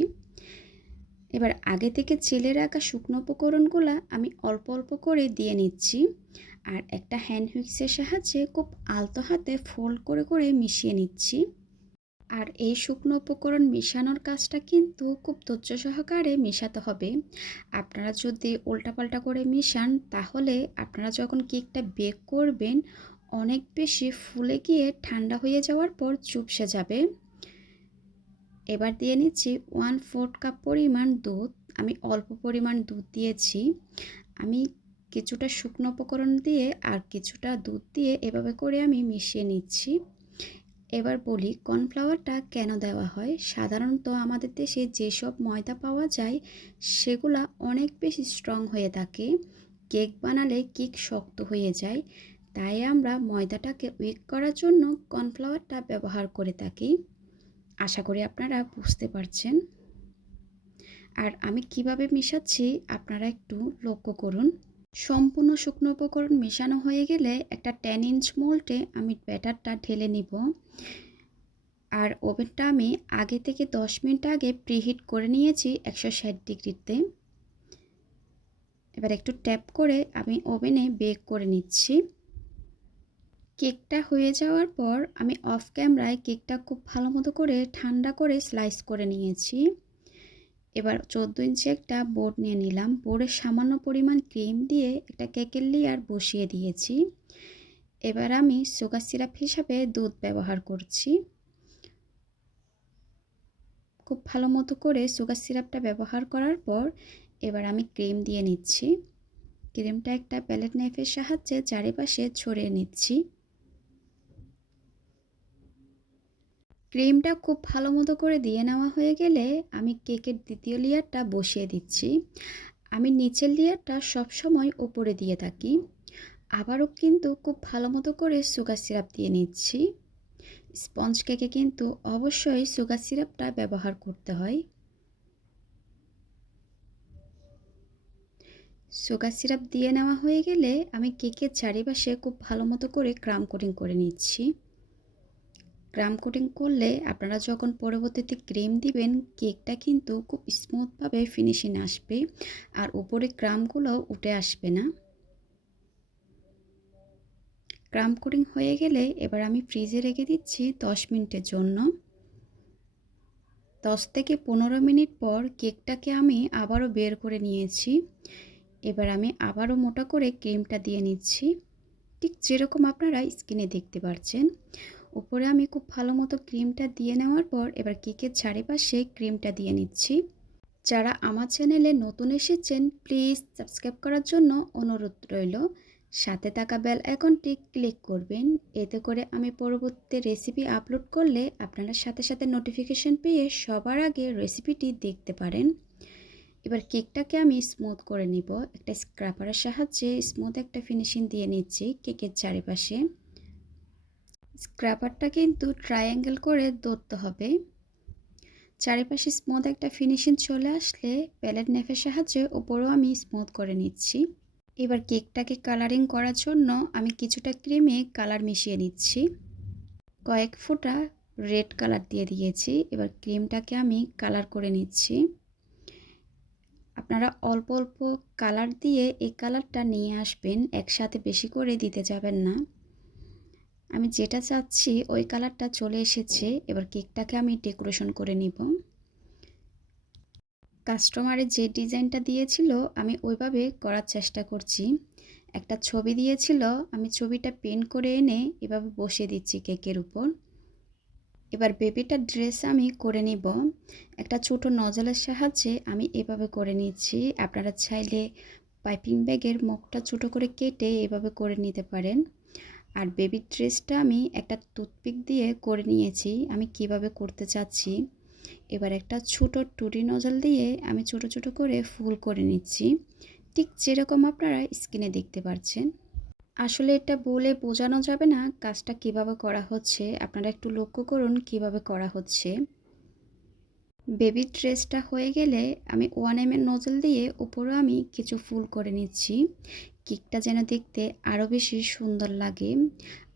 এবার আগে থেকে চেলে রাখা শুকনো উপকরণগুলো আমি অল্প অল্প করে দিয়ে নিচ্ছি। আর একটা হ্যান্ড হুইক্সের সাহায্যে খুব আলতো হাতে ফোল্ড করে করে মিশিয়ে নিচ্ছি। আর এই শুকনো উপকরণ মেশানোর কাজটা কিন্তু খুব ধৈর্য সহকারে মেশাতে হবে। আপনারা যদি উল্টাপাল্টা করে মেশান তাহলে আপনারা যখন কেকটা বেক করবেন অনেক বেশি ফুলে গিয়ে ঠান্ডা হয়ে যাওয়ার পর চুপসে যাবে। এবার দিয়ে নিচ্ছি 1/4 কাপ পরিমাণ দুধ। আমি অল্প পরিমাণ দুধ দিয়েছি। আমি কিছুটা শুকনো উপকরণ দিয়ে আর কিছুটা দুধ দিয়ে এভাবে করে আমি মিশিয়ে নিচ্ছি। এবার বলি কর্নফ্লাওয়ারটা কেন দেওয়া হয়। সাধারণত আমাদের দেশে যেসব ময়দা পাওয়া যায় সেগুলা অনেক বেশি স্ট্রং হয়ে থাকে, কেক বানালে কেক শক্ত হয়ে যায়, তাই আমরা ময়দাটাকে উইক করার জন্য কর্নফ্লাওয়ারটা ব্যবহার করে থাকি। আশা করি আপনারা বুঝতে পারছেন। আর আমি কিভাবে মেশাচ্ছি আপনারা একটু লক্ষ্য করুন। সম্পূর্ণ শুকনো উপকরণ মেশানো হয়ে গেলে একটা 10 ইঞ্চ মোল্ডে আমি ব্যাটারটা ঢেলে নিব। আর ওভেনটা আমি আগে থেকে 10 মিনিট আগে প্রিহিট করে নিয়েছি 160 ডিগ্রিতে। এবার একটু ট্যাপ করে আমি ওভেনে বেক করে নিচ্ছি। কেকটা হয়ে যাওয়ার পর আমি অফ ক্যামেরায় কেকটা খুব ভালো মতো করে ঠান্ডা করে স্লাইস করে নিয়েছি। এবার 14 ইঞ্চি একটা বোর্ড নিয়ে নিলাম। বোর্ডে সামান্য পরিমাণ ক্রিম দিয়ে একটা কেকের লেয়ার বসিয়ে দিয়েছি। এবার আমি সুগার সিরাপ হিসাবে দুধ ব্যবহার করছি। খুব ভালো মতো করে সুগার সিরাপটা ব্যবহার করার পর এবার আমি ক্রিম দিয়ে নিচ্ছি। ক্রিমটা একটা প্যালেট নাইফের সাহায্যে চারিপাশে ছড়িয়ে নিচ্ছি। ক্রিমটা খুব ভালো মতো করে দিয়ে নেওয়া হয়ে গেলে আমি কেকের দ্বিতীয় লেয়ারটা বসিয়ে দিচ্ছি। আমি নিচের লেয়ারটা সবসময় ওপরে দিয়ে থাকি। আবারও কিন্তু খুব ভালো মতো করে সুগার সিরাপ দিয়ে নিচ্ছি। স্পঞ্জ কেকে কিন্তু অবশ্যই সুগার সিরাপটা ব্যবহার করতে হয়। সুগার সিরাপ দিয়ে নেওয়া হয়ে গেলে আমি কেকের চারিপাশে খুব ভালো মতো করে ক্রাম কোটিং করে নিচ্ছি। ক্রাম কোটিং করলে আপনারা যখন পরবর্তীতে ক্রিম দিবেন কেকটা কিন্তু খুব স্মুথভাবে ফিনিশিং আসবে আর উপরে ক্রামগুলো উঠে আসবে না। ক্রাম কোটিং হয়ে গেলে এবার আমি ফ্রিজে রেখে দিচ্ছি 10 মিনিটের জন্য। 10 থেকে 15 মিনিট পর কেকটাকে আমি আবারও বের করে নিয়েছি। এবার আমি আবারও মোটা করে ক্রিমটা দিয়ে নিচ্ছি, ঠিক যেরকম আপনারা স্ক্রিনে দেখতে পাচ্ছেন। উপরে আমি খুব ভালো মতো ক্রিমটা দিয়ে নেওয়ার পর এবার কেকের চারিপাশে ক্রিমটা দিয়ে নিচ্ছি। যারা আমার চ্যানেলে নতুন এসেছেন প্লিজ সাবস্ক্রাইব করার জন্য অনুরোধ রইল। সাথে থাকা বেল আইকনটি ক্লিক করবেন, এতে করে আমি পরবর্তী রেসিপি আপলোড করলে আপনারা সাথে সাথে নোটিফিকেশন পেয়ে সবার আগে রেসিপিটি দেখতে পারেন। এবার কেকটাকে আমি স্মুথ করে নিব। একটা স্ক্র্যাপারের সাহায্যে স্মুথ একটা ফিনিশিং দিয়ে নিচ্ছি কেকের চারিপাশে। স্ক্র্যাপারটা কিন্তু ট্রায়াঙ্গেল করে ধরতে হবে। চারিপাশে স্মুথ একটা ফিনিশিং চলে আসলে প্যালেট নাইফের সাহায্যে উপরেও আমি স্মুথ করে নিচ্ছি। এবার কেকটাকে কালারিং করার জন্য আমি কিছুটা ক্রিমে কালার মিশিয়ে নিচ্ছি। কয়েক ফোঁটা রেড কালার দিয়ে দিয়েছি। এবার ক্রিমটাকে আমি কালার করে নিচ্ছি। আপনারা অল্প অল্প কালার দিয়ে এই কালারটা নিয়ে আসবেন, একসাথে বেশি করে দিতে যাবেন না। আমি যেটা চাচ্ছি ওই কালারটা চলে এসেছে। এবার কেকটাকে আমি ডেকোরেশন করে নিব। কাস্টমারের যে ডিজাইনটা দিয়েছিল আমি ওইভাবে করার চেষ্টা করছি। একটা ছবি দিয়েছিল, আমি ছবিটা পেন্ট করে এনে এভাবে বসিয়ে দিচ্ছি কেকের উপর। এবার বেবিটার ড্রেস আমি করে নিব। একটা ছোট নজলের সাহায্যে আমি এভাবে করে নিচ্ছি। আপনারা চাইলে পাইপিং ব্যাগের মুখটা ছোটো করে কেটে এভাবে করে নিতে পারেন। আর বেবির ড্রেসটা আমি একটা টুথপিক দিয়ে করে নিয়েছি আমি কিভাবে করতে চাচ্ছি। এবার একটা ছোট টুটি নজল দিয়ে আমি ছোট ছোট করে ফুল করে নিচ্ছি, ঠিক যেরকম আপনারা স্ক্রিনে দেখতে পাচ্ছেন। আসলে এটা বলে বোঝানো যাবে না কাজটা কিভাবে করা হচ্ছে, আপনারা একটু লক্ষ্য করুন কিভাবে করা হচ্ছে। বেবি ড্রেসটা হয়ে গেলে আমি 1 mm নজল দিয়ে উপরেও আমি কিছু ফুল করে নিচ্ছি, কেকটা যেন দেখতে আরও বেশি সুন্দর লাগে।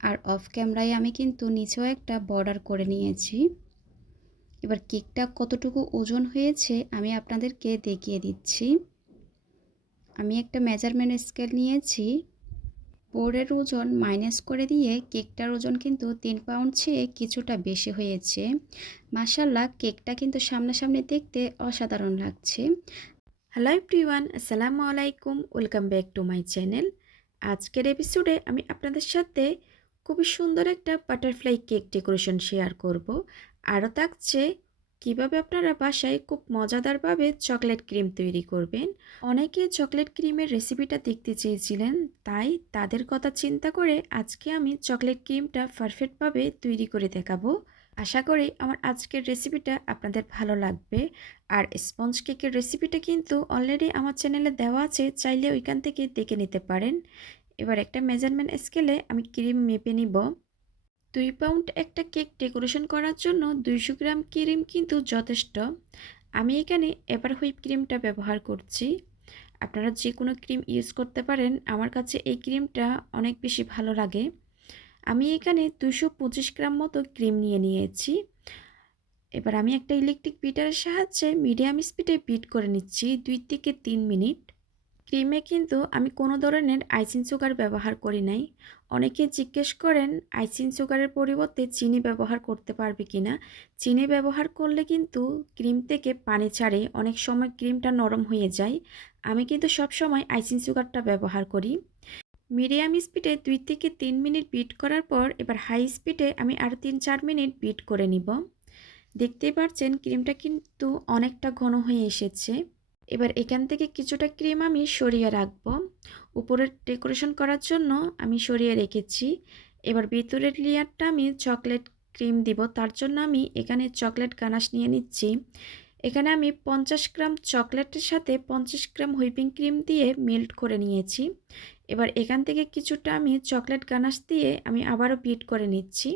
আর অফ ক্যামেরায় আমি কিন্তু নিচেও একটা বর্ডার করে নিয়েছি। এবার কেকটা কতটুকু ওজন হয়েছে আমি আপনাদেরকে দেখিয়ে দিচ্ছি। আমি একটা মেজারমেন্ট স্কেল নিয়েছি। বোর্ডের ওজন মাইনাস করে দিয়ে কেকটার ওজন কিন্তু 3 পাউন্ড চেয়ে কিছুটা বেশি হয়েছে। মাশাআল্লাহ কেকটা কিন্তু সামনাসামনি দেখতে অসাধারণ লাগছে। হ্যালো এভরিওয়ান, আসসালামু আলাইকুম, welcome back to my channel. আজকের এপিসোডে আমি আপনাদের সাথে খুবই সুন্দর একটা বাটারফ্লাই কেক ডেকোরেশন শেয়ার করব। আরও থাকছে কিভাবে আপনারা বাসায় খুব মজাদারভাবে চকলেট ক্রিম তৈরি করবেন। অনেকে চকলেট ক্রিমের রেসিপিটা দেখতে চেয়েছিলেন, তাই তাদের কথা চিন্তা করে আজকে আমি চকলেট ক্রিমটা পারফেক্টভাবে তৈরি করে দেখাবো। আশা করি আমার আজকের রেসিপিটা আপনাদের ভালো লাগবে। আর স্পঞ্জ কেকের রেসিপিটা কিন্তু অলরেডি আমার চ্যানেলে দেওয়া আছে, চাইলে ওইখান থেকে দেখে নিতে পারেন। এবার একটা মেজারমেন্ট স্কেলে আমি ক্রিম মেপে নিব। 2 পাউন্ড একটা কেক ডেকোরেশন করার জন্য 200 গ্রাম ক্রিম কিন্তু যথেষ্ট। আমি এখানে এভার হুইপ ক্রিমটা ব্যবহার করছি। আপনারা যে কোনো ক্রিম ইউজ করতে পারেন, আমার কাছে এই ক্রিমটা অনেক বেশি ভালো লাগে। আমি এখানে 225 গ্রাম মতো ক্রিম নিয়েছি। এবার আমি একটা ইলেকট্রিক বিটারের সাহায্যে মিডিয়াম স্পিডে বিট করে নিচ্ছি 2 থেকে 3 মিনিট। ক্রিমে কিন্তু আমি কোনো ধরনের আইসিং সুগার ব্যবহার করি নাই। অনেকে জিজ্ঞেস করেন আইসিং সুগারের পরিবর্তে চিনি ব্যবহার করতে পারবে কিনা। চিনি ব্যবহার করলে কিন্তু ক্রিম থেকে পানি ছাড়ে, অনেক সময় ক্রিমটা নরম হয়ে যায়। আমি কিন্তু সবসময় আইসিং সুগারটা ব্যবহার করি। মিডিয়াম স্পিডে 2 থেকে 3 মিনিট বিট করার পর এবার হাই স্পিডে আমি আরও 3-4 মিনিট বিট করে নিব। দেখতেই পাচ্ছেন ক্রিমটা কিন্তু অনেকটা ঘন হয়ে এসেছে। এবার এখান থেকে কিছুটা ক্রিম আমি সরিয়ে রাখবো। উপরের ডেকোরেশন করার জন্য আমি সরিয়ে রেখেছি। এবার ভিতরের লেয়ারটা আমি চকলেট ক্রিম দিব, তার জন্য আমি এখানে চকলেট গানাশ নিয়ে নিচ্ছি। এখানে আমি 50 গ্রাম চকলেটের সাথে 50 গ্রাম হুইপিং ক্রিম দিয়ে মেল্ট করে নিয়েছি। এবার এখান থেকে কিছুটা আমি চকলেট গানাশ দিয়ে আমি আবারও বিট করে নিচ্ছি।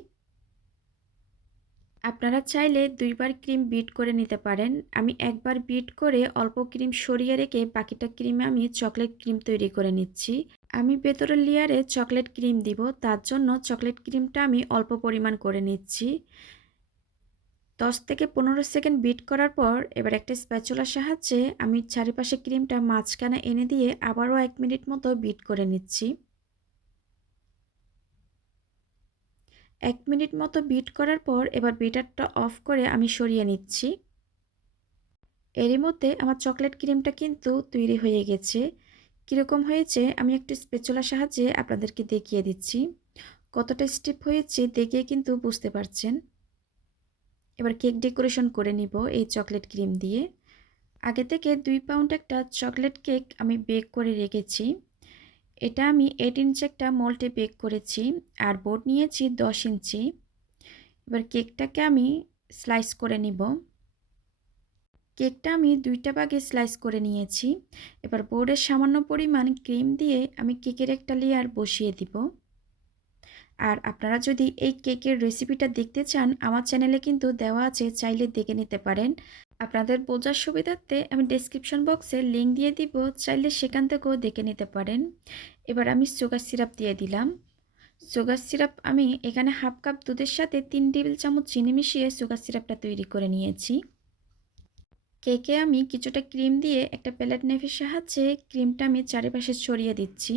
আপনারা চাইলে 2বার ক্রিম বিট করে নিতে পারেন। আমি একবার বিট করে অল্প ক্রিম সরিয়ে রেখে বাকিটা ক্রিমে আমি চকলেট ক্রিম তৈরি করে নিচ্ছি। আমি ভেতরের লেয়ারে চকলেট ক্রিম দিব, তার জন্য চকলেট ক্রিমটা আমি অল্প পরিমাণ করে নিচ্ছি। 10 থেকে 15 সেকেন্ড বিট করার পর এবার একটা স্প্যাচুলার সাহায্যে আমি চারিপাশে ক্রিমটা মাঝখানে এনে দিয়ে আবারও 1 মিনিট মতো বিট করে নিচ্ছি। 1 মিনিট মতো বিট করার পর এবার বিটারটা অফ করে আমি সরিয়ে নিচ্ছি। এরই মধ্যে আমার চকলেট ক্রিমটা কিন্তু তৈরি হয়ে গেছে। কীরকম হয়েছে আমি একটু স্প্যাচুলার সাহায্যে আপনাদেরকে দেখিয়ে দিচ্ছি। কতটা স্টিফ হয়েছে দেখে কিন্তু বুঝতে পারছেন। এবার কেক ডেকোরেশন করে নিব এই চকলেট ক্রিম দিয়ে। আগে থেকে 2 পাউন্ড একটা চকলেট কেক আমি বেক করে রেখেছি। এটা আমি 8 ইঞ্চি একটা মোল্ডে বেক করেছি আর বোর্ড নিয়েছি 10 ইঞ্চি। এবার কেকটাকে আমি স্লাইস করে নিব। কেকটা আমি 2টা ভাগে স্লাইস করে নিয়েছি। এবার বোর্ডে সামান্য পরিমাণ ক্রিম দিয়ে আমি কেকের একটা লেয়ার বসিয়ে দিব। আর আপনারা যদি এই কেকের রেসিপিটা দেখতে চান আমার চ্যানেলে কিন্তু দেওয়া আছে, চাইলে দেখে নিতে পারেন। আপনাদের বোঝার সুবিধার্থে আমি ডেসক্রিপশন বক্সে লিঙ্ক দিয়ে দিব, চাইলে সেখান থেকেও দেখে নিতে পারেন। এবার আমি সুগার সিরাপ দিয়ে দিলাম। সুগার সিরাপ আমি এখানে হাফ কাপ দুধের সাথে 3 টেবিল চামচ চিনি মিশিয়ে সুগার সিরাপটা তৈরি করে নিয়েছি। কেকে আমি কিছুটা ক্রিম দিয়ে একটা প্যালেট নাইফের সাহায্যে ক্রিমটা আমি চারিপাশে ছড়িয়ে দিচ্ছি।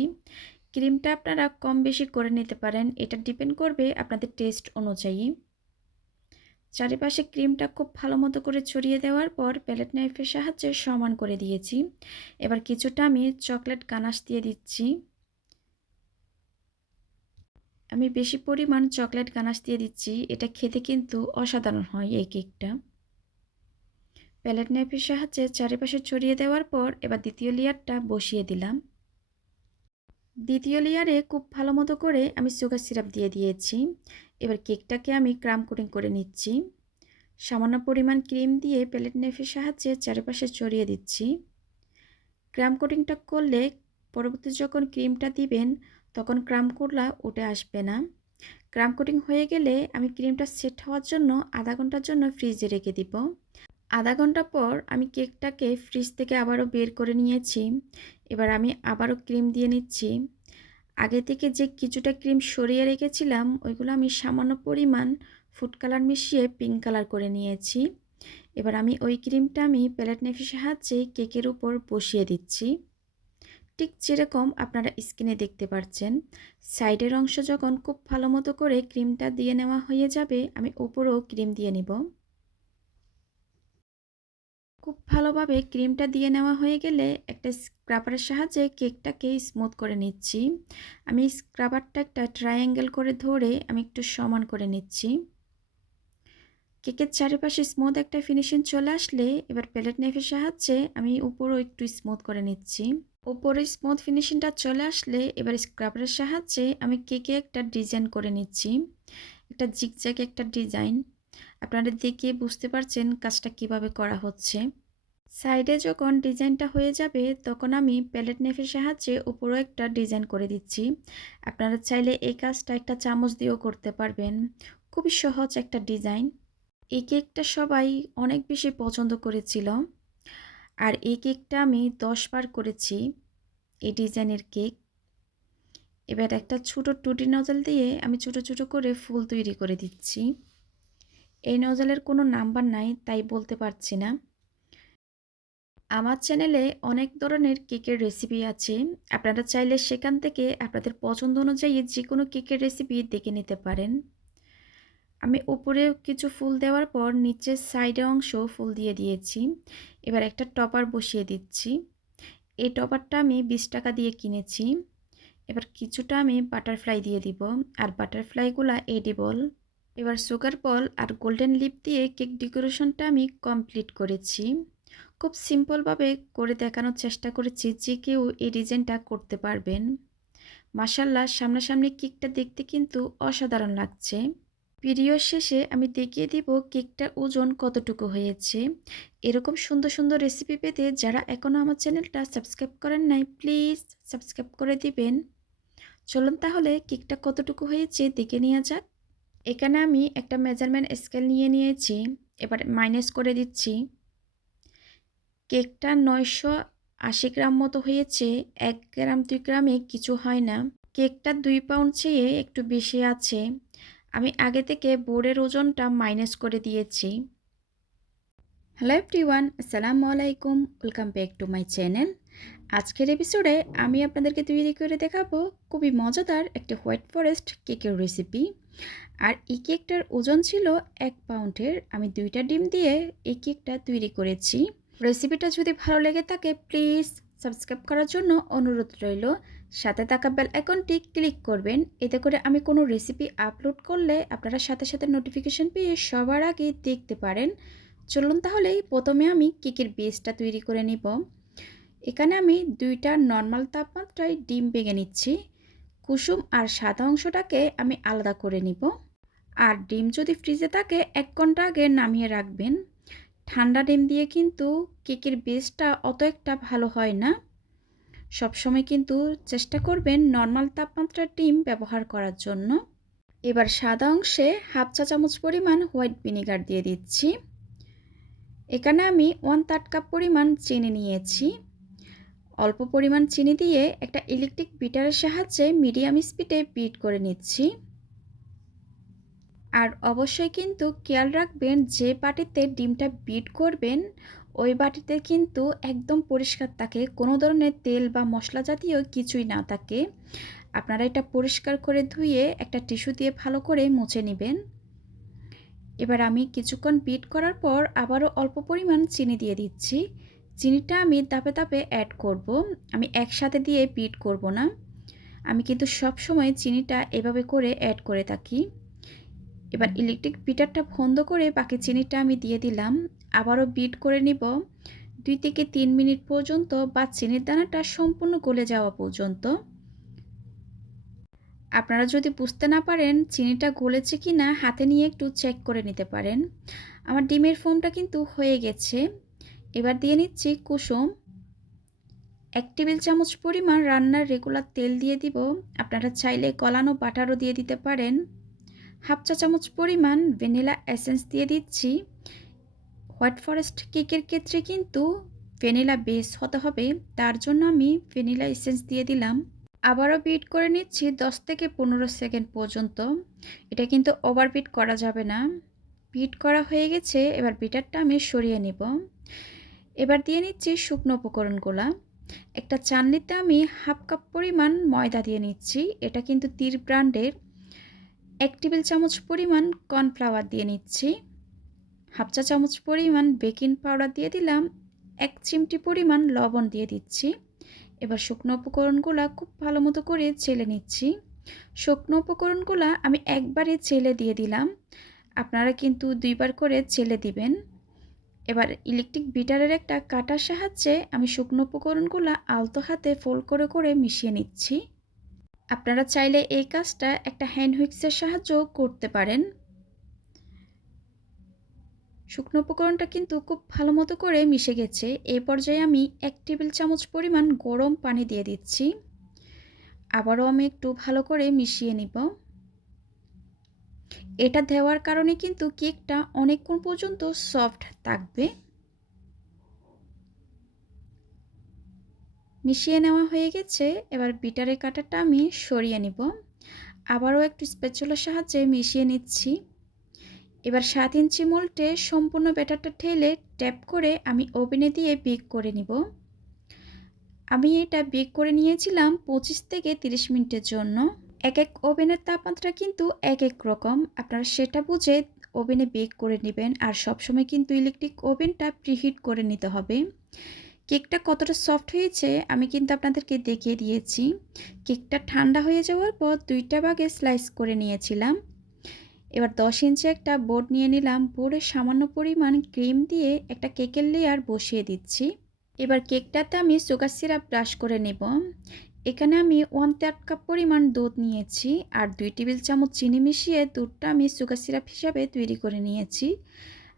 ক্রিমটা আপনারা কম বেশি করে নিতে পারেন, এটা ডিপেন্ড করবে আপনাদের টেস্ট অনুযায়ী। চারিপাশে ক্রিমটা খুব ভালো মতো করে ছড়িয়ে দেওয়ার পর প্যালেট নাইফের সাহায্যে সমান করে দিয়েছি। এবার কিছুটা আমি চকলেট গানাশ দিয়ে দিচ্ছি। আমি বেশি পরিমাণ চকলেট গানাশ দিয়ে দিচ্ছি, এটা খেতে কিন্তু অসাধারণ হয় এই কেকটা। প্যালেট নাইফের সাহায্যে চারিপাশে ছড়িয়ে দেওয়ার পর এবার দ্বিতীয় লেয়ারটা বসিয়ে দিলাম। দ্বিতীয় লেয়ারে খুব ভালো মতো করে আমি সুগার সিরাপ দিয়ে দিয়েছি। এবার কেকটাকে আমি ক্রাম কোটিং করে নিচ্ছি। সামান্য পরিমাণ ক্রিম দিয়ে প্যালেট নাইফের সাহায্যে চারিপাশে ছড়িয়ে দিচ্ছি। ক্রাম কোটিংটা করলে পরবর্তী যখন ক্রিমটা দিবেন তখন ক্রামগুলো উঠে আসবে না। ক্রাম কোটিং হয়ে গেলে আমি ক্রিমটা সেট হওয়ার জন্য আধা ঘন্টার জন্য ফ্রিজে রেখে দিব। আধা ঘন্টা পর আমি কেকটাকে ফ্রিজ থেকে আবারও বের করে নিয়েছি। এবার আমি আবারও ক্রিম দিয়ে নিচ্ছি। আগে থেকে যে কিছুটা ক্রিম সরিয়ে রেখেছিলাম ওইগুলো আমি সামান্য পরিমাণ ফুড কালার মিশিয়ে পিঙ্ক কালার করে নিয়েছি। এবার আমি ওই ক্রিমটা আমি প্যালেট নাইফের সাহায্যে কেকের উপর বসিয়ে দিচ্ছি। ঠিক যেরকম আপনারা স্ক্রিনে দেখতে পাচ্ছেন। সাইডের অংশ যখন খুব ভালো মতো করে ক্রিমটা দিয়ে নেওয়া হয়ে যাবে আমি উপরেও ক্রিম দিয়ে নিব। খুব ভালোভাবে ক্রিমটা দিয়ে নেওয়া হয়ে গেলে একটা স্ক্রাবারের সাহায্যে কেকটাকে স্মুথ করে নিচ্ছি। আমি স্ক্রাবারটা একটা ট্রায়াঙ্গেল করে ধরে আমি একটু সমান করে নিচ্ছি। কেকের চারিপাশে স্মুথ একটা ফিনিশিং চলে আসলে এবার প্যালেট নাইফের সাহায্যে আমি উপরেও একটু স্মুথ করে নিচ্ছি। উপরে স্মুথ ফিনিশিংটা চলে আসলে এবার স্ক্রাবারের সাহায্যে আমি কেকে একটা ডিজাইন করে নিচ্ছি। একটা জিগজ্যাগ একটা ডিজাইন। আপনারা দেখে বুঝতে পারছেন কাজটা কিভাবে করা হচ্ছে। সাইডে যখন ডিজাইনটা হয়ে যাবে তখন আমি প্যালেট নাইফের সাহায্যে উপরেও একটা ডিজাইন করে দিচ্ছি। আপনারা চাইলে এই কাজটা একটা চামচ দিয়েও করতে পারবেন। খুবই সহজ একটা ডিজাইন। এই কেকটা সবাই অনেক বেশি পছন্দ করেছিল। আর এই কেকটা আমি 10 বার করেছি এই ডিজাইনের কেক। এবার একটা ছোট টুটি নজল দিয়ে আমি ছোট ছোট করে ফুল তৈরি করে দিচ্ছি। এই নজলের কোনো নাম্বার নাই তাই বলতে পারছি না। আমার চ্যানেলে অনেক ধরনের কেকের রেসিপি আছে। আপনারা চাইলে সেখান থেকে আপনাদের পছন্দ অনুযায়ী যেকোনো কেকের রেসিপি দেখে নিতে পারেন। আমি উপরে কিছু ফুল দেওয়ার পর নিচের সাইডে অংশ ফুল দিয়ে দিয়েছি। এবার একটা টপার বসিয়ে দিচ্ছি। এই টপারটা আমি 20 টাকা দিয়ে কিনেছি। এবার কিছুটা আমি বাটারফ্লাই দিয়ে দিব, আর বাটারফ্লাইগুলা এডিবল। এবার সুগার বল আর গোল্ডেন লিপ দিয়ে কেক ডেকোরেশনটা আমি কমপ্লিট করেছি। খুব সিম্পলভাবে করে দেখানোর চেষ্টা করেছি, যে কেউ এই ডিজাইনটা করতে পারবেন। মাশাআল্লাহ, সামনাসামনি কেকটা দেখতে কিন্তু অসাধারণ লাগছে। ভিডিও শেষে আমি দেখিয়ে দিব কেকটার ওজন কতটুকু হয়েছে। এরকম সুন্দর সুন্দর রেসিপি পেতে যারা এখনও আমার চ্যানেলটা সাবস্ক্রাইব করেন নাই, প্লিজ সাবস্ক্রাইব করে দিবেন। চলুন তাহলে কেকটা কতটুকু হয়েছে দেখে নেওয়া যাক। এখানে আমি একটা মেজারমেন্ট স্কেল নিয়ে নিয়েছি। এবার মাইনাস করে দিচ্ছি। কেকটা 980 গ্রাম মতো হয়েছে। 1 গ্রাম 2 গ্রামে কিছু হয় না। কেকটা 2 পাউন্ড চেয়ে একটু বেশি আছে। আমি আগে থেকে বোর্ডের ওজনটা মাইনাস করে দিয়েছি। হ্যালো এভরিওয়ান, আসসালামু আলাইকুম, welcome back to my channel. আজকের এপিসোডে আমি আপনাদেরকে তৈরি করে দেখাবো খুবই মজাদার একটা হোয়াইট ফরেস্ট কেকের রেসিপি। আর এই কেকটার ওজন ছিল 1 পাউন্ডের। আমি 2টা ডিম দিয়ে এই কেকটা তৈরি করেছি। রেসিপিটা যদি ভালো লেগে থাকে প্লিজ সাবস্ক্রাইব করার জন্য অনুরোধ রইল। সাথে থাকা বেল আইকনটি ক্লিক করবেন, এতে করে আমি কোনো রেসিপি আপলোড করলে আপনারা সাথে সাথে নোটিফিকেশন পেয়ে সবার আগে দেখতে পারেন। চলুন তাহলে প্রথমে আমি কেকের বেসটা তৈরি করে নিব। এখানে আমি 2টা নর্মাল তাপমাত্রায় ডিম ভেঙে নিচ্ছি। কুসুম আর সাদা অংশটাকে আমি আলাদা করে নিব। আর ডিম যদি ফ্রিজে থাকে 1 ঘন্টা আগে নামিয়ে রাখবেন। ঠান্ডা ডিম দিয়ে কিন্তু কেকের বেসটা অত একটা ভালো হয় না। সবসময় কিন্তু চেষ্টা করবেন নর্মাল তাপমাত্রার ডিম ব্যবহার করার জন্য। এবার সাদা অংশে হাফ চা চামচ পরিমাণ হোয়াইট ভিনেগার দিয়ে দিচ্ছি। এখানে আমি 1/3 কাপ পরিমাণ চিনি নিয়েছি। অল্প পরিমাণ চিনি দিয়ে একটা ইলেকট্রিক বিটারের সাহায্যে মিডিয়াম স্পিডে বিট করে নিচ্ছি। আর অবশ্যই কিন্তু খেয়াল রাখবেন যে বাটিতে ডিমটা বিট করবেন ওই বাটিতে কিন্তু একদম পরিষ্কার থাকে, কোনো ধরনের তেল বা মশলা জাতীয় কিছুই না থাকে। আপনারা এটা পরিষ্কার করে ধুয়ে একটা টিস্যু দিয়ে ভালো করে মুছে নেবেন। এবার আমি কিছুক্ষণ বিট করার পর আবারও অল্প পরিমাণ চিনি দিয়ে দিচ্ছি। চিনিটা আমি ধাপে ধাপে অ্যাড করব, আমি একসাথে দিয়ে বিট করব না। আমি কিন্তু সব সময় চিনিটা এভাবে করে অ্যাড করে থাকি। এবার ইলেকট্রিক বিটারটা বন্ধ করে বাকি চিনিটা আমি দিয়ে দিলাম। আবারও বিট করে নিব 2 থেকে 3 মিনিট পর্যন্ত, বা চিনির দানাটা সম্পূর্ণ গলে যাওয়া পর্যন্ত। আপনারা যদি বুঝতে না পারেন চিনিটা গলেছে কি না, হাতে নিয়ে একটু চেক করে নিতে পারেন। আমার ডিমের ফোমটা কিন্তু হয়ে গেছে। এবার দিয়ে নিচ্ছি কুসুম। 1 টেবিল চামচ পরিমাণ রান্নার রেগুলার তেল দিয়ে দিব। আপনারা চাইলে গলানো বাটারও দিয়ে দিতে পারেন। হাফ চা চামচ পরিমাণ ভ্যানিলা এসেন্স দিয়ে দিচ্ছি। হোয়াইট ফরেস্ট কেকের ক্ষেত্রে কিন্তু ভ্যানিলা বেস হতে হবে, তার জন্য আমি ভ্যানিলা এসেন্স দিয়ে দিলাম। আবারও বিট করে নিচ্ছি 10 থেকে 15 সেকেন্ড পর্যন্ত। এটা কিন্তু ওভার বিট করা যাবে না। বিট করা হয়ে গেছে, এবার বিটারটা আমি সরিয়ে নিব। এবার দিয়ে নিচ্ছি শুকনো উপকরণগুলো। একটা চালনিতে আমি হাফ কাপ পরিমাণ ময়দা দিয়ে নিচ্ছি, এটা কিন্তু তীর ব্র্যান্ডের। 1 টেবিল চামচ পরিমাণ কর্নফ্লাওয়ার দিয়ে নিচ্ছি। হাফ চা চামচ পরিমাণ বেকিং পাউডার দিয়ে দিলাম। 1 চিমটি পরিমাণ লবণ দিয়ে দিচ্ছি। এবার শুকনো উপকরণগুলো খুব ভালো মতো করে চেলে নিচ্ছি। শুকনো উপকরণগুলো আমি একবারে চেলে দিয়ে দিলাম, আপনারা কিন্তু 2 বার করে চেলে দিবেন। এবার ইলেকট্রিক বিটারের একটা কাটার সাহায্যে আমি শুকনো উপকরণগুলো আলতো হাতে ফোল্ড করে করে মিশিয়ে নিচ্ছি। আপনারা চাইলে এই কাজটা একটা হ্যান্ড হুইক্সের সাহায্যেও করতে পারেন। শুকনো উপকরণটা কিন্তু খুব ভালো মতো করে মিশে গেছে। এই পর্যায়ে আমি 1 টেবিল চামচ পরিমাণ গরম পানি দিয়ে দিচ্ছি। আবারও আমি একটু ভালো করে মিশিয়ে নিব। এটা দেওয়ার কারণে কিন্তু কেকটা অনেকক্ষণ পর্যন্ত সফট থাকবে। মিশিয়ে নেওয়া হয়ে গেছে। এবার বিটারের কাঁটাটা আমি সরিয়ে নিব। আবারও একটু স্প্যাচুলার সাহায্যে মিশিয়ে নিচ্ছি। এবার 7 ইঞ্চি মোল্ডে সম্পূর্ণ ব্যাটারটা ঢেলে ট্যাপ করে আমি ওভেনে দিয়ে বেক করে নিব। আমি এটা বেক করে নিয়েছিলাম 25 থেকে 30 মিনিটের জন্য। এক এক ওভেনের তাপমাত্রা কিন্তু এক এক রকম, আপনারা সেটা বুঝে ওভেনে বেক করে নেবেন। আর সবসময় কিন্তু ইলেকট্রিক ওভেনটা প্রিহিট করে নিতে হবে। কেকটা কতটা সফট হয়েছে আমি কিন্তু আপনাদেরকে দেখিয়ে দিয়েছি। কেকটা ঠান্ডা হয়ে যাওয়ার পর 2টা ভাগে স্লাইস করে নিয়েছিলাম। এবার 10 ইঞ্চি একটা বোর্ড নিয়ে নিলাম। বোর্ডে সামান্য পরিমাণ ক্রিম দিয়ে একটা কেকের লেয়ার বসিয়ে দিচ্ছি। এবার কেকটাতে আমি সুগার সিরাপ ব্রাশ করে নেব। এখানে আমি 1/3 কাপ পরিমাণ দুধ নিয়েছি আর 2 টেবিল চামচ চিনি মিশিয়ে দুধটা আমি সুগার সিরাপ হিসাবে তৈরি করে নিয়েছি।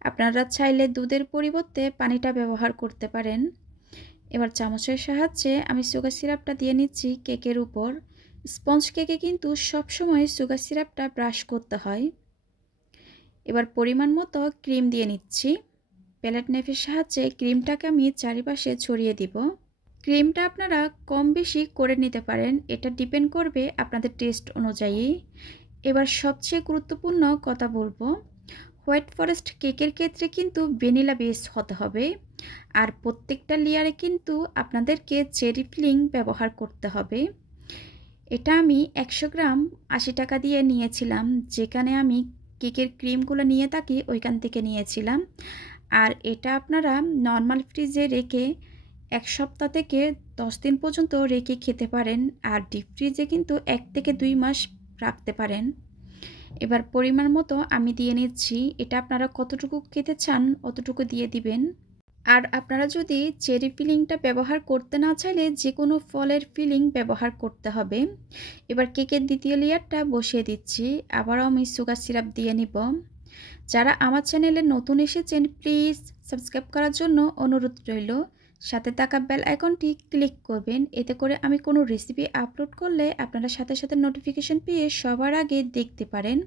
আপনারা চাইলে দুধের পরিবর্তে পানিটা ব্যবহার করতে পারেন। এবার চামচের সাহায্যে আমি সুগার সিরাপটা দিয়ে নিচ্ছি কেকের উপর। স্পঞ্জ কেকে কিন্তু সবসময় সুগার সিরাপটা ব্রাশ করতে হয়। এবার পরিমাণ মতো ক্রিম দিয়ে নিচ্ছি। প্যালেট নাইফের সাহায্যে ক্রিমটাকে আমি চারিপাশে ছড়িয়ে দিব। ক্রিমটা আপনারা কম বেশি করে নিতে পারেন, এটা ডিপেন্ড করবে আপনাদের টেস্ট অনুযায়ী। এবার সবচেয়ে গুরুত্বপূর্ণ কথা বলবো, হোয়াইট ফরেস্ট কেকের ক্ষেত্রে কিন্তু ভ্যানিলা বেস হতে হবে। আর প্রত্যেকটা লেয়ারে কিন্তু আপনাদেরকে চেরি ফিলিং ব্যবহার করতে হবে। এটা আমি 100 গ্রাম 80 টাকা দিয়ে নিয়েছিলাম, যেখানে আমি কেকের ক্রিমগুলো নিয়ে থাকি ওইখান থেকে নিয়েছিলাম। আর এটা আপনারা নর্মাল ফ্রিজে রেখে 1 সপ্তাহ থেকে 10 দিন পর্যন্ত রেখে খেতে পারেন। আর ডিপ ফ্রিজে কিন্তু 1 থেকে 2 মাস রাখতে পারেন। এবার পরিমাণ মতো আমি দিয়ে নিচ্ছি। এটা আপনারা কতটুকু খেতে চান অতটুকু দিয়ে দিবেন। আর আপনারা যদি চেরি ফিলিংটা ব্যবহার করতে না চাইলে যে কোনো ফলের ফিলিং ব্যবহার করতে হবে। এবার কেকের দ্বিতীয় লেয়ারটা বসিয়ে দিচ্ছি। আবারও আমি সুগার সিরাপ দিয়ে নিব। যারা আমার চ্যানেলে নতুন এসেছেন প্লিজ সাবস্ক্রাইব করার জন্য অনুরোধ রইল। সাথে থাকা বেল আইকনটি ক্লিক করবেন, এতে করে আমি কোনো রেসিপি আপলোড করলে আপনারা সাথে সাথে নোটিফিকেশন পেয়ে সবার আগে দেখতে পারেন।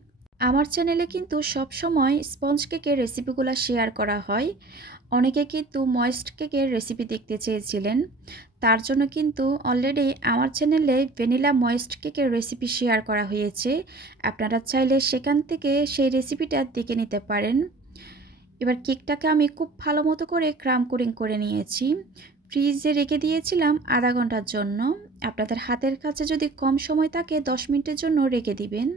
আমার চ্যানেলে কিন্তু সব সময় স্পঞ্জ কেকের রেসিপিগুলো শেয়ার করা হয়। অনেকে কিন্তু ময়েস্ট কেকের রেসিপি দেখতে চেয়েছিলেন, তার জন্য কিন্তু অলরেডি আমার চ্যানেলে ভ্যানিলা ময়েস্ট কেকের রেসিপি শেয়ার করা হয়েছে। আপনারা চাইলে সেখান থেকে সেই রেসিপিটা দেখে নিতে পারেন। এবার কেকটাকে আমি খুব ভালো মতো করে ক্রাম কোটিং করে নিয়েছি। ফ্রিজে রেখে দিয়েছিলাম আধা ঘন্টার জন্য। আপনাদের হাতের কাছে যদি কম সময় থাকে 10 মিনিটের জন্য রেখে দিবেন।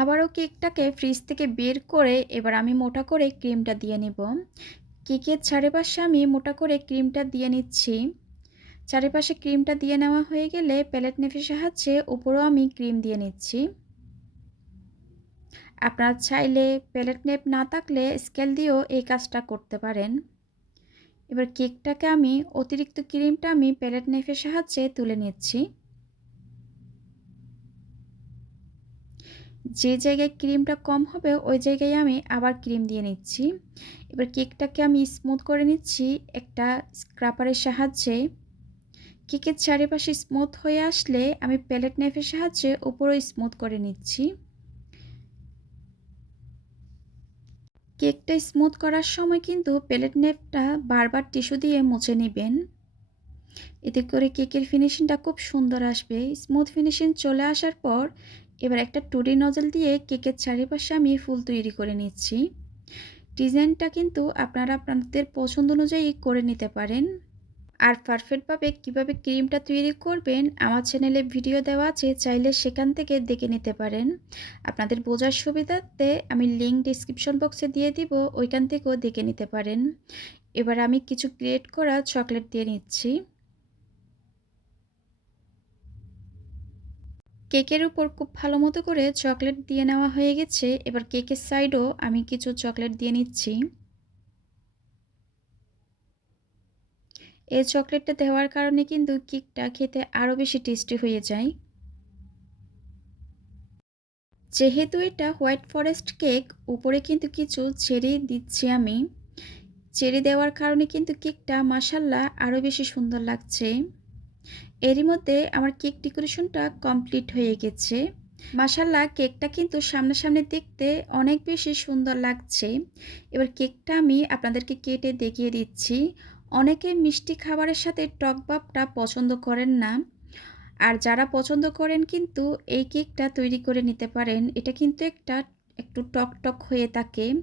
আবারও কেকটাকে ফ্রিজ থেকে বের করে এবার আমি মোটা করে ক্রিমটা দিয়ে নিব। কেকের চারিপাশে আমি মোটা করে ক্রিমটা দিয়ে নিচ্ছি। চারিপাশে ক্রিমটা দিয়ে নেওয়া হয়ে গেলে প্যালেট নাইফের সাহায্যে উপরেও আমি ক্রিম দিয়ে নিচ্ছি। আপনারা চাইলে প্যালেট নাইফ না থাকলে স্কেল দিয়েও এই কাজটা করতে পারেন। এবার কেকটাকে আমি অতিরিক্ত ক্রিমটা আমি প্যালেট নাইফের সাহায্যে তুলে নিচ্ছি। যে জায়গায় ক্রিমটা কম হবে ওই জায়গায় আমি আবার ক্রিম দিয়ে নিচ্ছি। এবার কেকটাকে আমি স্মুথ করে নিচ্ছি একটা স্ক্রাপারের সাহায্যে। কেকের চারিপাশে স্মুথ হয়ে আসলে আমি প্যালেট নাইফের সাহায্যে উপরেও স্মুথ করে নিচ্ছি। কেকটা স্মুথ করার সময় কিন্তু প্যালেট নাইফটা বারবার টিস্যু দিয়ে মুছে নেবেন, এতে করে কেকের ফিনিশিংটা খুব সুন্দর আসবে। স্মুথ ফিনিশিং চলে আসার পর এবার একটা টুডি নজল দিয়ে কেকের চারিপাশে আমি ফুল তৈরি করে নিচ্ছি। ডিজাইনটা কিন্তু আপনারা আপনাদের পছন্দ অনুযায়ী করে নিতে পারেন। আর পারফেক্টভাবে কিভাবে ক্রিমটা তৈরি করবেন আমার চ্যানেলে ভিডিও দেওয়া আছে, চাইলে সেখান থেকে দেখে নিতে পারেন। আপনাদের বোঝার সুবিধার্থে আমি লিঙ্ক ডিসক্রিপশন বক্সে দিয়ে দিব, ওইখান থেকেও দেখে নিতে পারেন। এবার আমি কিছু গ্রেট করা চকলেট দিয়ে নিচ্ছি। কেকের উপর খুব ভালো মতো করে চকলেট দিয়ে নেওয়া হয়ে গেছে। এবার কেকের সাইডও আমি কিছু চকলেট দিয়ে নিচ্ছি। এই চকলেটটা দেওয়ার কারণে কিন্তু কেকটা খেতে আরও বেশি টেস্টি হয়ে যায়। যেহেতু এটা হোয়াইট ফরেস্ট কেক, উপরে কিন্তু কিছু চেরি দিচ্ছি আমি। চেরি দেওয়ার কারণে কিন্তু কেকটা মাশাআল্লাহ আরও বেশি সুন্দর লাগছে। এরই মধ্যে আমার কেক ডেকোরেশনটা কমপ্লিট হয়ে গেছে। মাশাআল্লাহ কেকটা কিন্তু সামনাসামনি দেখতে অনেক বেশি সুন্দর লাগছে। এবার কেকটা আমি আপনাদেরকে কেটে দেখিয়ে দিচ্ছি। অনেকে মিষ্টি খাবারের সাথে টক ভাবটা পছন্দ করেন না। আর যারা পছন্দ করেন কিন্তু এই কেকটা তৈরি করে নিতে পারেন। এটা কিন্তু একটা একটু টক টক হয়ে থাকে।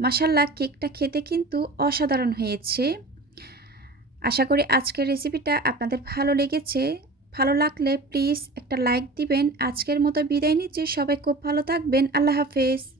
মাশাআল্লাহ কেকটা খেতে কিন্তু অসাধারণ হয়েছে। আশা করি আজকের রেসিপিটা আপনাদের ভালো লেগেছে। ভালো লাগলে প্লিজ একটা লাইক দিবেন। আজকের মতো বিদায় নিচ্ছি। সবাই খুব ভালো থাকবেন। আল্লাহ হাফেজ।